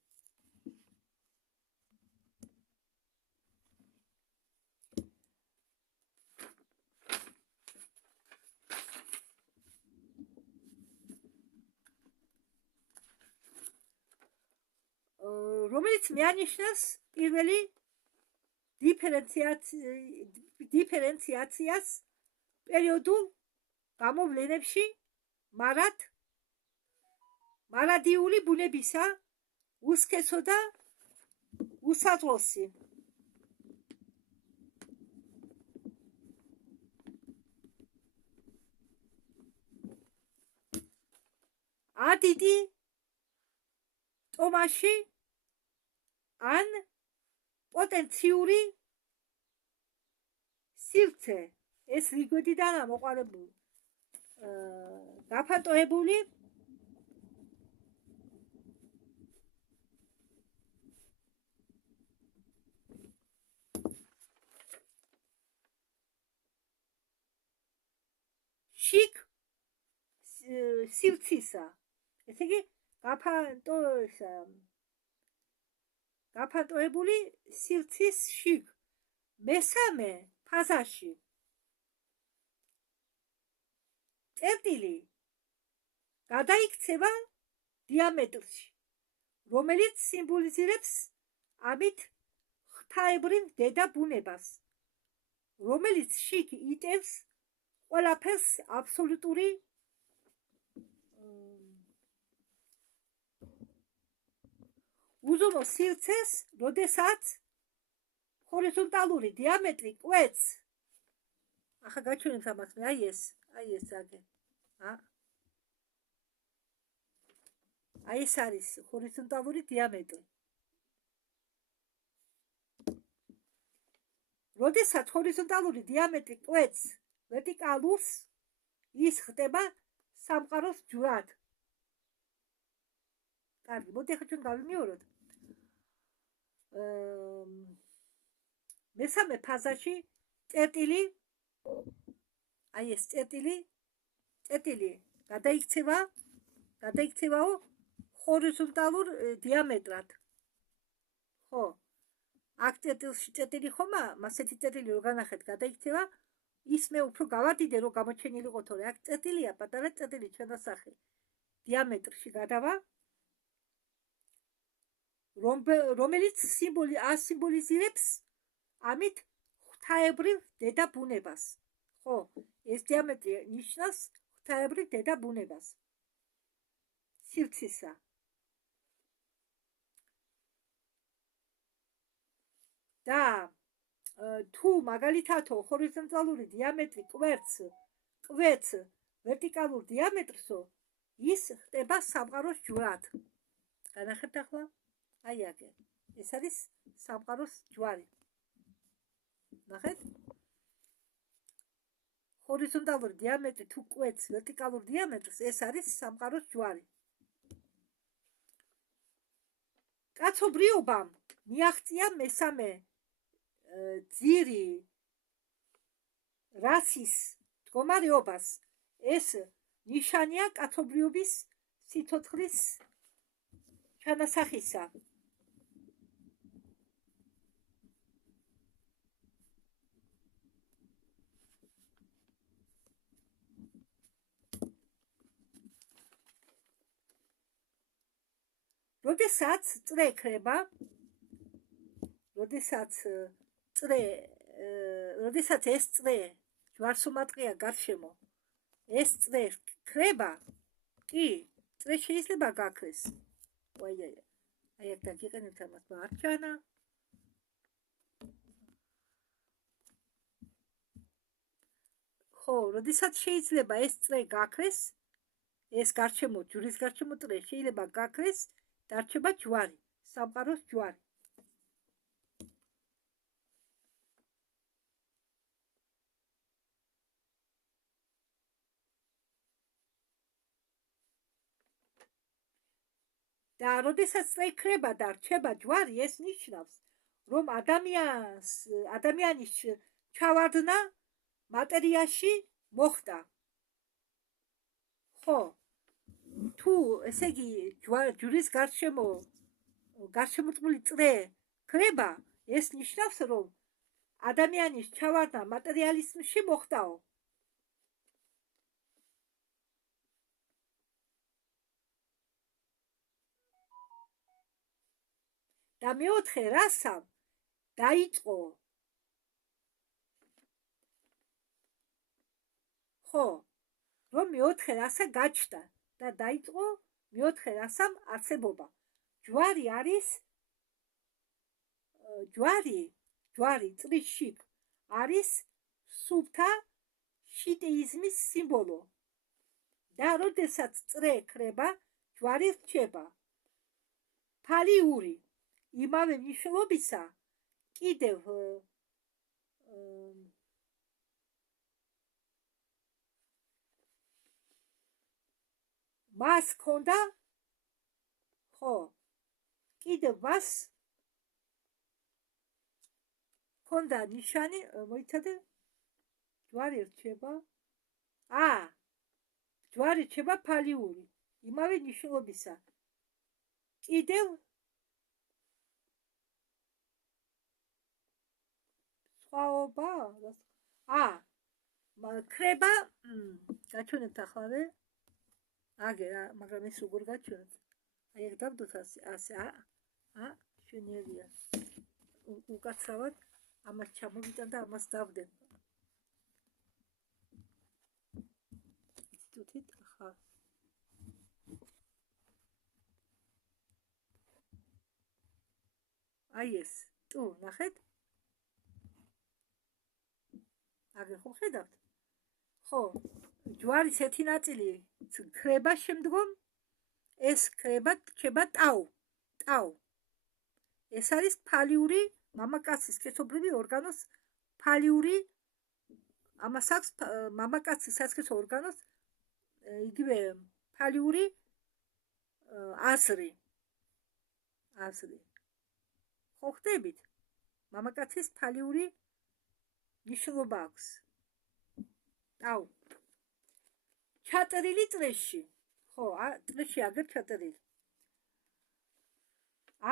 რომელიც მეანიშნავს პირველი დიფერენციაციას პერიოდულ გამოვლენებში მარადიული ბუნებისა უსქესო და უსაზღვროსი. ადიდი ტომაში ან პოტენციური სივრცე, ეს რიგოდიდანაა მოყარებული, გაფანტოებული შიგ სივრცისა. ესე იგი გაფანტოებული სივრცის შიგ. მესამე ფაზაში წერტილი გადაიქცევა დიამეტრში, რომელიც სიმბოლიზირებს ამით ღვთაებრივ დედა ბუნებას, რომელიც შიგ იტევს ყველაფერს აბსოლუტური უზომო სივრცეს, როდესაც ჰორიზონტალური დიამეტრი კვეთს. ახლა გაჩვენებთ ამას მე, აი ეს აგე. აი ეს არის ჰორიზონტალური დიამეტრი. როდესაც ჰორიზონტალური დიამეტრი კვეთს ვერტიკალურს, ის ხდება სამყაროს ჯვრად. კარგი, მოდი ახლა ჩვენ გავიმეოროთ. მესამე ფაზაში წერტილი, აი ეს წერტილი გადაიქცევაო ჰორიზონტალურ დიამეტრად. ხო, აქ წერტილი ხომა, მასეთი წერტილი რო განახეთ გადაიქცევა, ის მე უფრო გავადიდე რომ გამოჩენილიყო, თორე აქ წერტილია, პატარა წერტილი ჩვენასახე დიამეტრში გადავა, რომელიც ასიმბოლიზირებს ამით ღვთაებრივ დედა ბუნებას. ხო, ეს დიამეტრი ნიშნავს ღვთაებრივ დედა ბუნებას სივრცისა. და თუ მაგალითათო ჰორიზონტალური დიამეტრი კვეთს ვერტიკალურ დიამეტრსო, ის ხდება სამყაროს ჯვარად. განახებთ ახლა? აი აგე. ეს არის სამყაროს ჯვარი. ნახეთ? ჰორიზონტალური დიამეტრი თუ კვეთს ვერტიკალურ დიამეტრს, ეს არის სამყაროს ჯვარი. კაცობრიობამ მიაღწია მესამე ძირი რასის მდგომარეობას. ეს ნიშანია კაცობრიობის სიცოცხლის ჩანასახისა. როდესაც წრე ქრება, როდესაც ეს წრე ჯვარსუმატყეა გარშემო, ეს წრე ქრება, კი, წრე შეიძლება გაქრეს. აი აქ დაგიყენებთ ამას მარჯანა. ხო, როდესაც შეიძლება ეს წრე გაქრეს, ეს გარშემო, ჯვრის გარშემო წრე შეიძლება გაქრეს, დარჩება ჯვარი, სამყაროს ჯვარი. და როდესაც წრე ქრება და რჩება ჯვარი, ეს ნიშნავს, რომ ადამიანის ჩავარდნა მატერიაში მოხდა. ხო, თუ ესე იგი ჯვრის გარშემორტყმული წრე ქრება, ეს ნიშნავს, რომ ადამიანის ჩავარდნა მატერიალიზმში მოხდაო. და მეოთხე რასამ დაიწყო, ხო, რომ მეოთხე რასა გაჩნდა და დაიწყო მეოთხე რასამ არსებობა. ჯვარი არის ჯვარი წრის შიგ არის სუფთა შიტეიზმის სიმბოლო. და როდესაც წრე ქრება, ჯვარი რჩება. ფალიური იმავე მნიშვნელობისა კიდევ მას ქონდა, ხო, კიდევ მას ქონდა ნიშანი, მოიცადე, ჯვარი რჩება, ჯვარი რჩება ფალიური იმავე ნიშნულობისა. კიდევ სხვაობა, ქრება, გაჩვენებთ ახლა, მაგრამ ეს როგორ გაჩვენებთ? აი აქ დავდოთ ასე, შვენიერია. უკაცრავად ამას ჩამოვიტან და ამას დავდენ. ინსტიტუტით ახლა. აი ეს, ნახეთ? აგერ ხო ხედავთ? ხო, ჯვარის ერთი ნაწილი ქრება, შემდგომ ეს ქრება რჩება ტაუ. ეს არის ფალიური მამაკაცის სქესობრივი ორგანოს ფალიური, ამას აქვს მამაკაცის სასქესო ორგანოს იგივე ფალიური აზრი. ხო ხდებით? მამაკაცის ფალიური ნიშნულობა აქვს. ტაუ. ჩაწერილი წრეში. ხო, წრეში აგერ ჩაწერილი.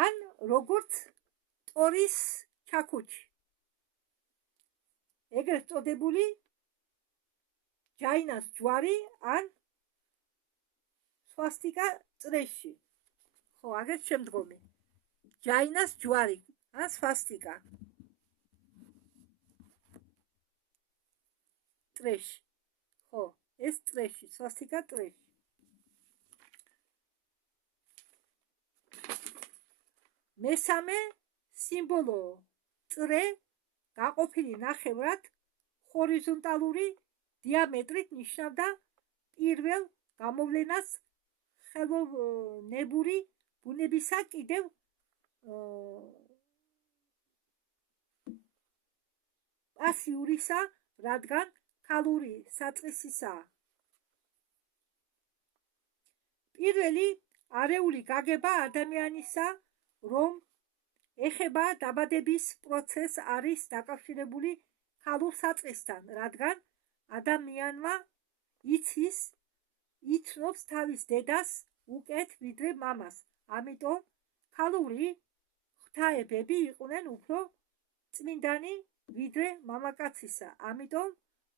ან როგორც ტორის ჩაქუჩი. ეგრეთ წოდებული ჯაინას ჯვარი ან სვასტიკა წრეში. ხო, აგერ შემდგომი. ჯაინას ჯვარი ან სვასტიკა. წრეში. ხო, ეს წრეში, სვასტიკა წრეში. მესამე სიმბოლო წრე გაყოფილი ნახევრად ჰორიზონტალური დიამეტრით ნიშნავდა პირველ გამოვლენას ხელოვნური ბუნებისა კიდევ პასიურისა, რადგან ქალური საწყისისაა. პირველი არეული გაგება ადამიანისა, რომ ეხება დაბადების პროცესს, არის დაკავშირებული ქალურ საწყისთან, რადგან ადამიანმა იცნობს თავის დედას უკეთ ვიდრე მამას. ამიტომ ქალური ღვთაებები იყვნენ უფრო წმინდანი ვიდრე მამაკაცისა. ამიტომ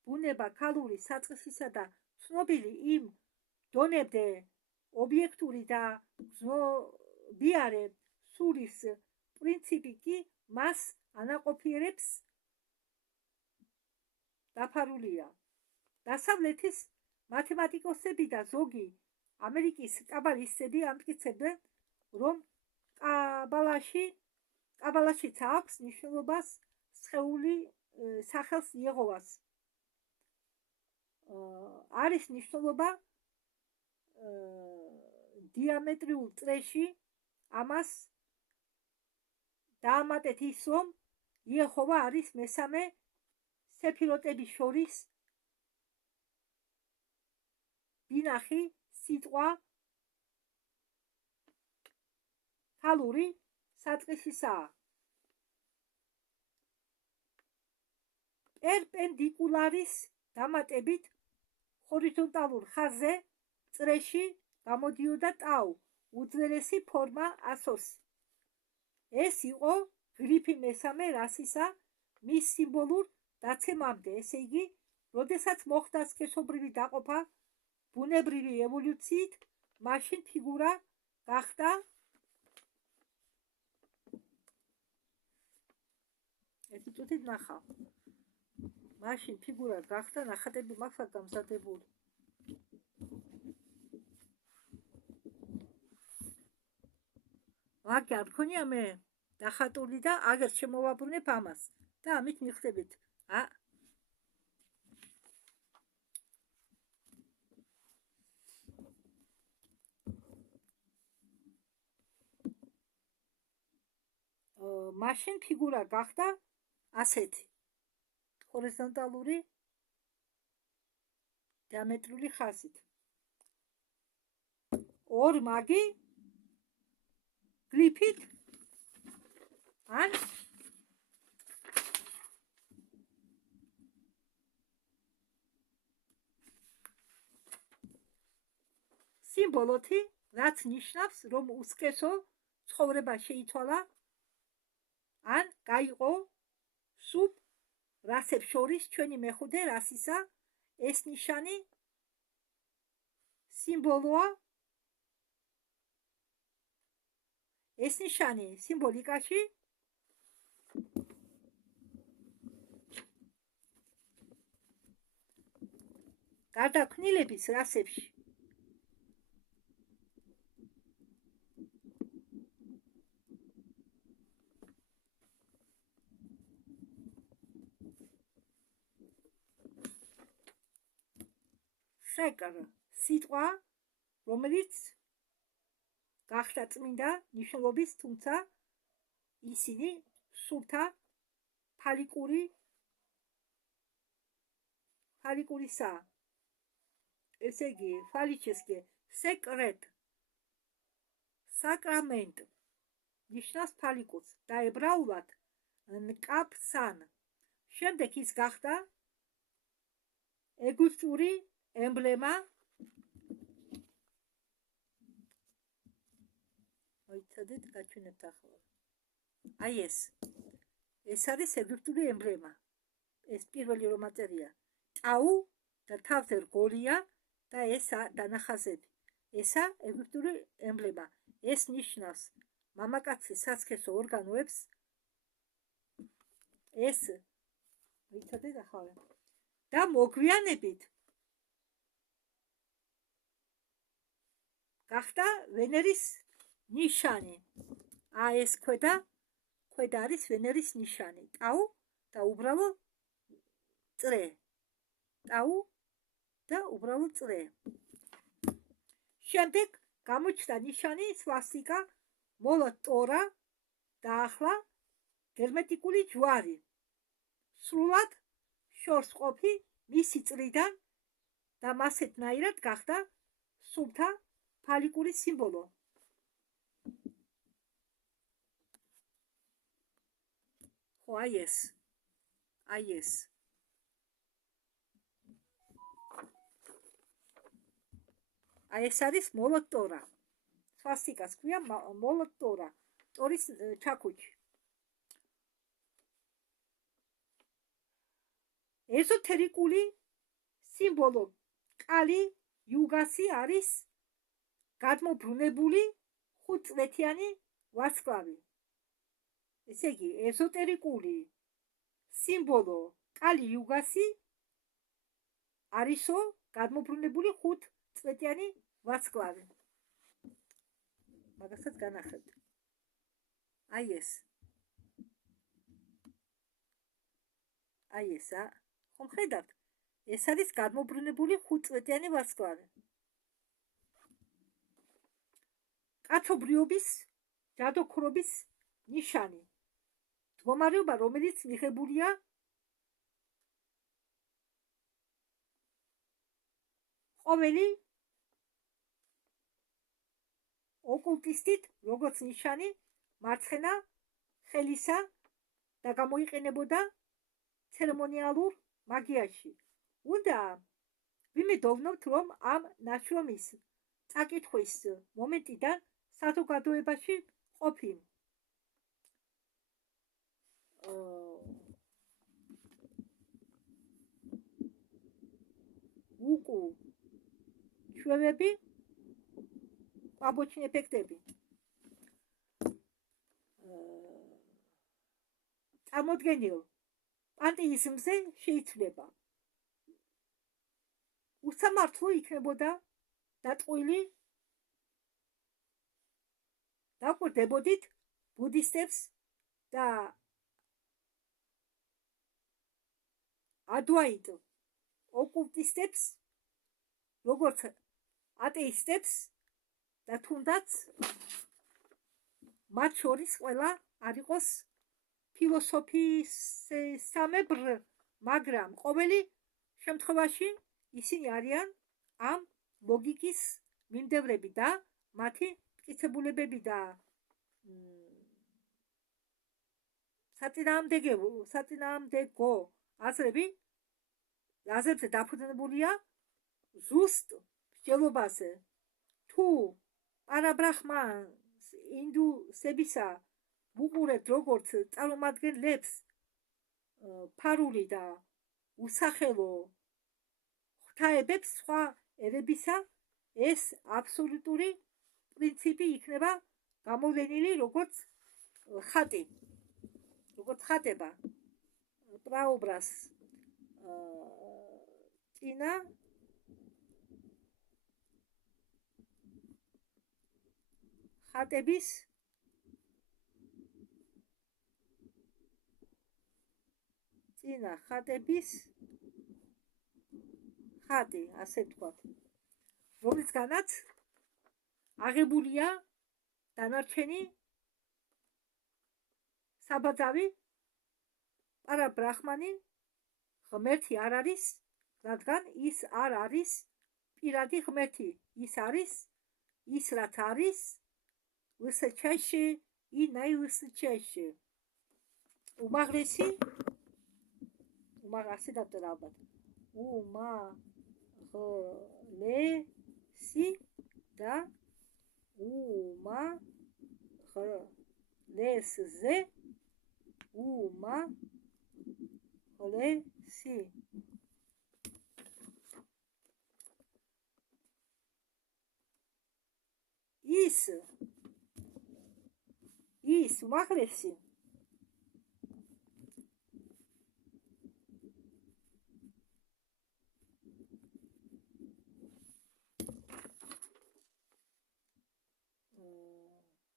ბუნება ქალური საწყისისა და ცნობილი იმ დონემდე ობიექტური და გრძნობიარე სულის პრინციპი კი მას ანაყოფიერებს დაფარულია. დასავლეთის მათემატიკოსები და ზოგი ამერიკის კაბალისტები ამტკიცებდნენ, რომ კაბალაშიც აქვს მნიშვნელობას სხეული სახელს იეჰოვას. არის მნიშვნელობა დიამეტრიულ წრეში. ამას დაამატეთ ის, რომ იეჰოვა არის მესამე სეფიროტების შორის ბინახი სიტყვა ქალური საწყისისაა. პერპენდიკულარის დამატებით ჰორიზონტალურ ხაზზე წრეში გამოდიოდა ტაუ, უძველესი ფორმა ასოსი. ეს იყო გრიფი მესამე რასისა მის სიმბოლურ დაცემამდე, ესე იგი, როდესაც მოხდა სქესობრივი დაყოფა ბუნებრივი ევოლუციით, მაშინ ფიგურა გახდა ეთიტუთით ნახავ. მაშინ ფიგურა გახდა ნახატები მაქვს გამზადებული. ვაკი არ მქონია მე დახატული და აგერ შემოვაბრუნებ ამას და ამით მიხდებით. მაშინ ფიგურა გახდა ასეთი ჰორიზონტალური დიამეტრული ხაზით. ორმაგი გრიფით ან სიმბოლოთი, რაც ნიშნავს, რომ უსქესო ცხოვრება შეიცვალა ან გაიყო სუბ რასებს შორის ჩვენი მეხუთე რასისა. ეს ნიშანი სიმბოლოა. ეს ნიშანი სიმბოლიკაში გარდაქმნილების რასებში შეკრ სიტყვა, რომელიც გახდა წმინდა ნიშნულობის, თუმცა ისინი სულთა ფალიკურისაა. ესე იგი, ფალიჩესკე სეკრეტ საკრამენტ ნიშნავს ფალიკურს და ებრაულად ნკაპსან. შემდეგ ის გახდა ეგვიპტური ემბლემა. მოიცადეთ, გაჩვენებთ ახლა. აი ეს არის ეგვიპტური ემბლემა. ეს პირველი რომ აწერია ტაუ და თავზე რგოლია და ეს დანახაზები. ესა ეგვიპტური ემბლემა. ეს ნიშნავს მამაკაცის სასქესო ორგანოებს. ეს მოიცადეთ ახლა. და მოგვიანებით გახდა ვენერის ნიშანი. ეს ქვედა არის ვენერის ნიშანი. ტაუ და უბრალო წრე. ტაუ და უბრალო წრე. შემდეგ გამოჩნდა ნიშანი სვასტიკა, მოლა ტორა და ახლა გერმეტიკული ჯვარი. სრულად შორს ყოფი მისი წრიდან და მასეთნაირად გახდა სულთა ფალიკური სიმბოლო. ხო, აი ეს. აი ეს არის მოლოტორა. სვასტიკას ქვია მოლოტორა. ტორის ჩაქუჩი. ეზოთერიკული სიმბოლო კალი იუგასი არის გადმობრუნებული ხუთწლეთიანი ვარსკვლავი. ესე იგი, ეზოტერიკული სიმბოლო კალი იუგასი არისო გადმობრუნებული ხუთწლეთიანი ვარსკვლავი. მაგასაც განახებთ. აი ეს. ხომ ხედავთ? ეს არის გადმობრუნებული ხუთწლეთიანი ვარსკვლავი. კაცობრიობის ჯადოქრობის ნიშანი. მდგომარეობა, რომელიც მიღებულია ყოველი ოკულტისტით, როგორც ნიშანი მარცხენა ხელისა და გამოიყენებოდა ცერემონიალურ მაგიაში. უნდა ვიმედოვნებთ, რომ ამ ნაშრომის წაკითხვის მომენტიდან საზოგადოებაში ყოფი უკუ ჩვევები, побочные ეფექტები წარმოდგენილ პანტეიზმზე შეიცვლება. უსამართლო იქნებოდა დატყვილი დაკვირდებოდით ბუდისტებს და ადვაიტ ოკულტისტებს, როგორც ატეისტებს და თუნდაც მათ შორის ყველა არ იყოს ფილოსოფისამებრ, მაგრამ ყოველი შემთხვევაში ისინი არიან ამ ლოგიკის მიმდევრები და მათი მტკიცებულებები და საწინააღმდეგო აზრებზე დაფუძნებულია ზუსტ მსჯელობაზე. თუ პარაბრაჰმანს ინდუსებისა ვუყურებთ როგორც წარმომადგენლებს ფარული და უსახელო ღვთაებებს სხვა ერებისა, ეს აბსოლუტური პრინციპი იქნება გამოვლენილი როგორც ხატება პრაობრას წინა ხატების ხატი, ასე ვთქვათ, რომლისგანაც აღებულია დანარჩენი საბაძავი პარაბრაჰმანი ღმერთი არ არის, რადგან ის არ არის პირადი ღმერთი, ის არის ის რაც არის ვსჩეში и наивысчайший. უმაღლესი უმაღლესი დავწერა ალბათ. უმაღლესი და უმაღლესზე უმაღლესი. ის უმაღლესი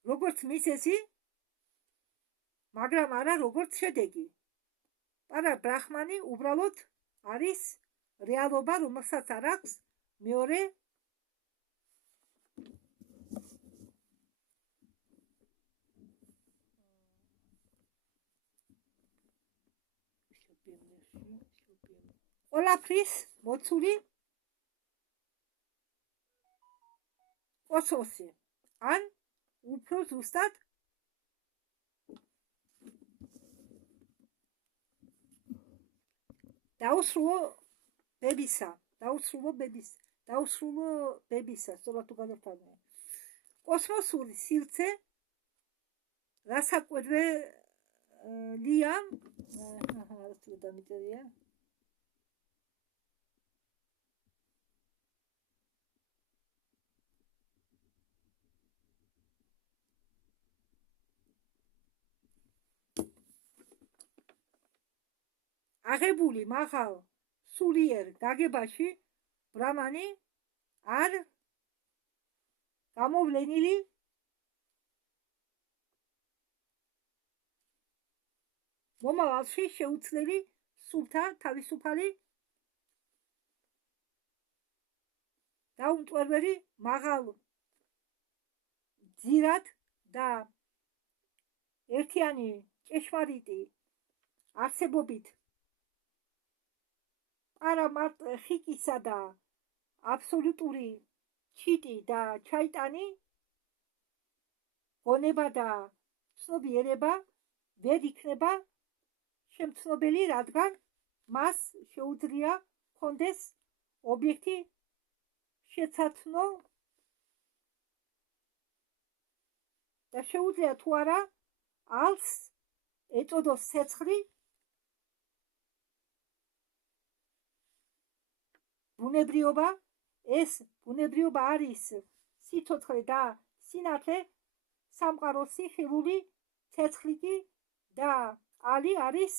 როგორც მისესი, მაგრამ არა როგორც შედეგი. პარა ბრაჰმანი უბრალოდ არის რეალობა, რომელსაც არ აქვს მეორე ყველაფრის მოცული კოსმოსი ან უფრო ზუსტად დაუსრულო ბებისა, სწორად თუ გადავთვალე. კოსმოსური სივრცე რასაკვირველია, თუ დამიწერია. აღებული მაღალ სულიერ გაგებაში ბრაჰმანი არ გამოვლენილი მომავალში შეუცვლელი სულთა თავისუფალი დაუმტვერველი მაღალ ძირად და ერთიანი ჭეშმარიტი არსებობით არამარტ ხიკისა და აბსოლუტური ჩიტი და ჩაიტანი გონება და ცნობიერება ვერ იქნება შემცნობელი, რადგან მას შეუძლია ჰქონდეს ობიექტი შეცაცნო და შეუძლია თუ არა ალს ეწოდოს ცეცხლი ბუნებრიობა. ეს ბუნებრიობა არის სიცოცხლე და სინათლე, სამყაროსი ხილული ცეცხლი და ალი არის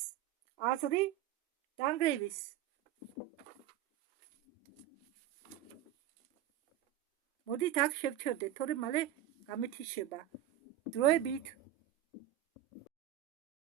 აზრი დანგრევის. მოდით აქ შევჩერდეთ, თორემ მალე გამეთიშება დროებით.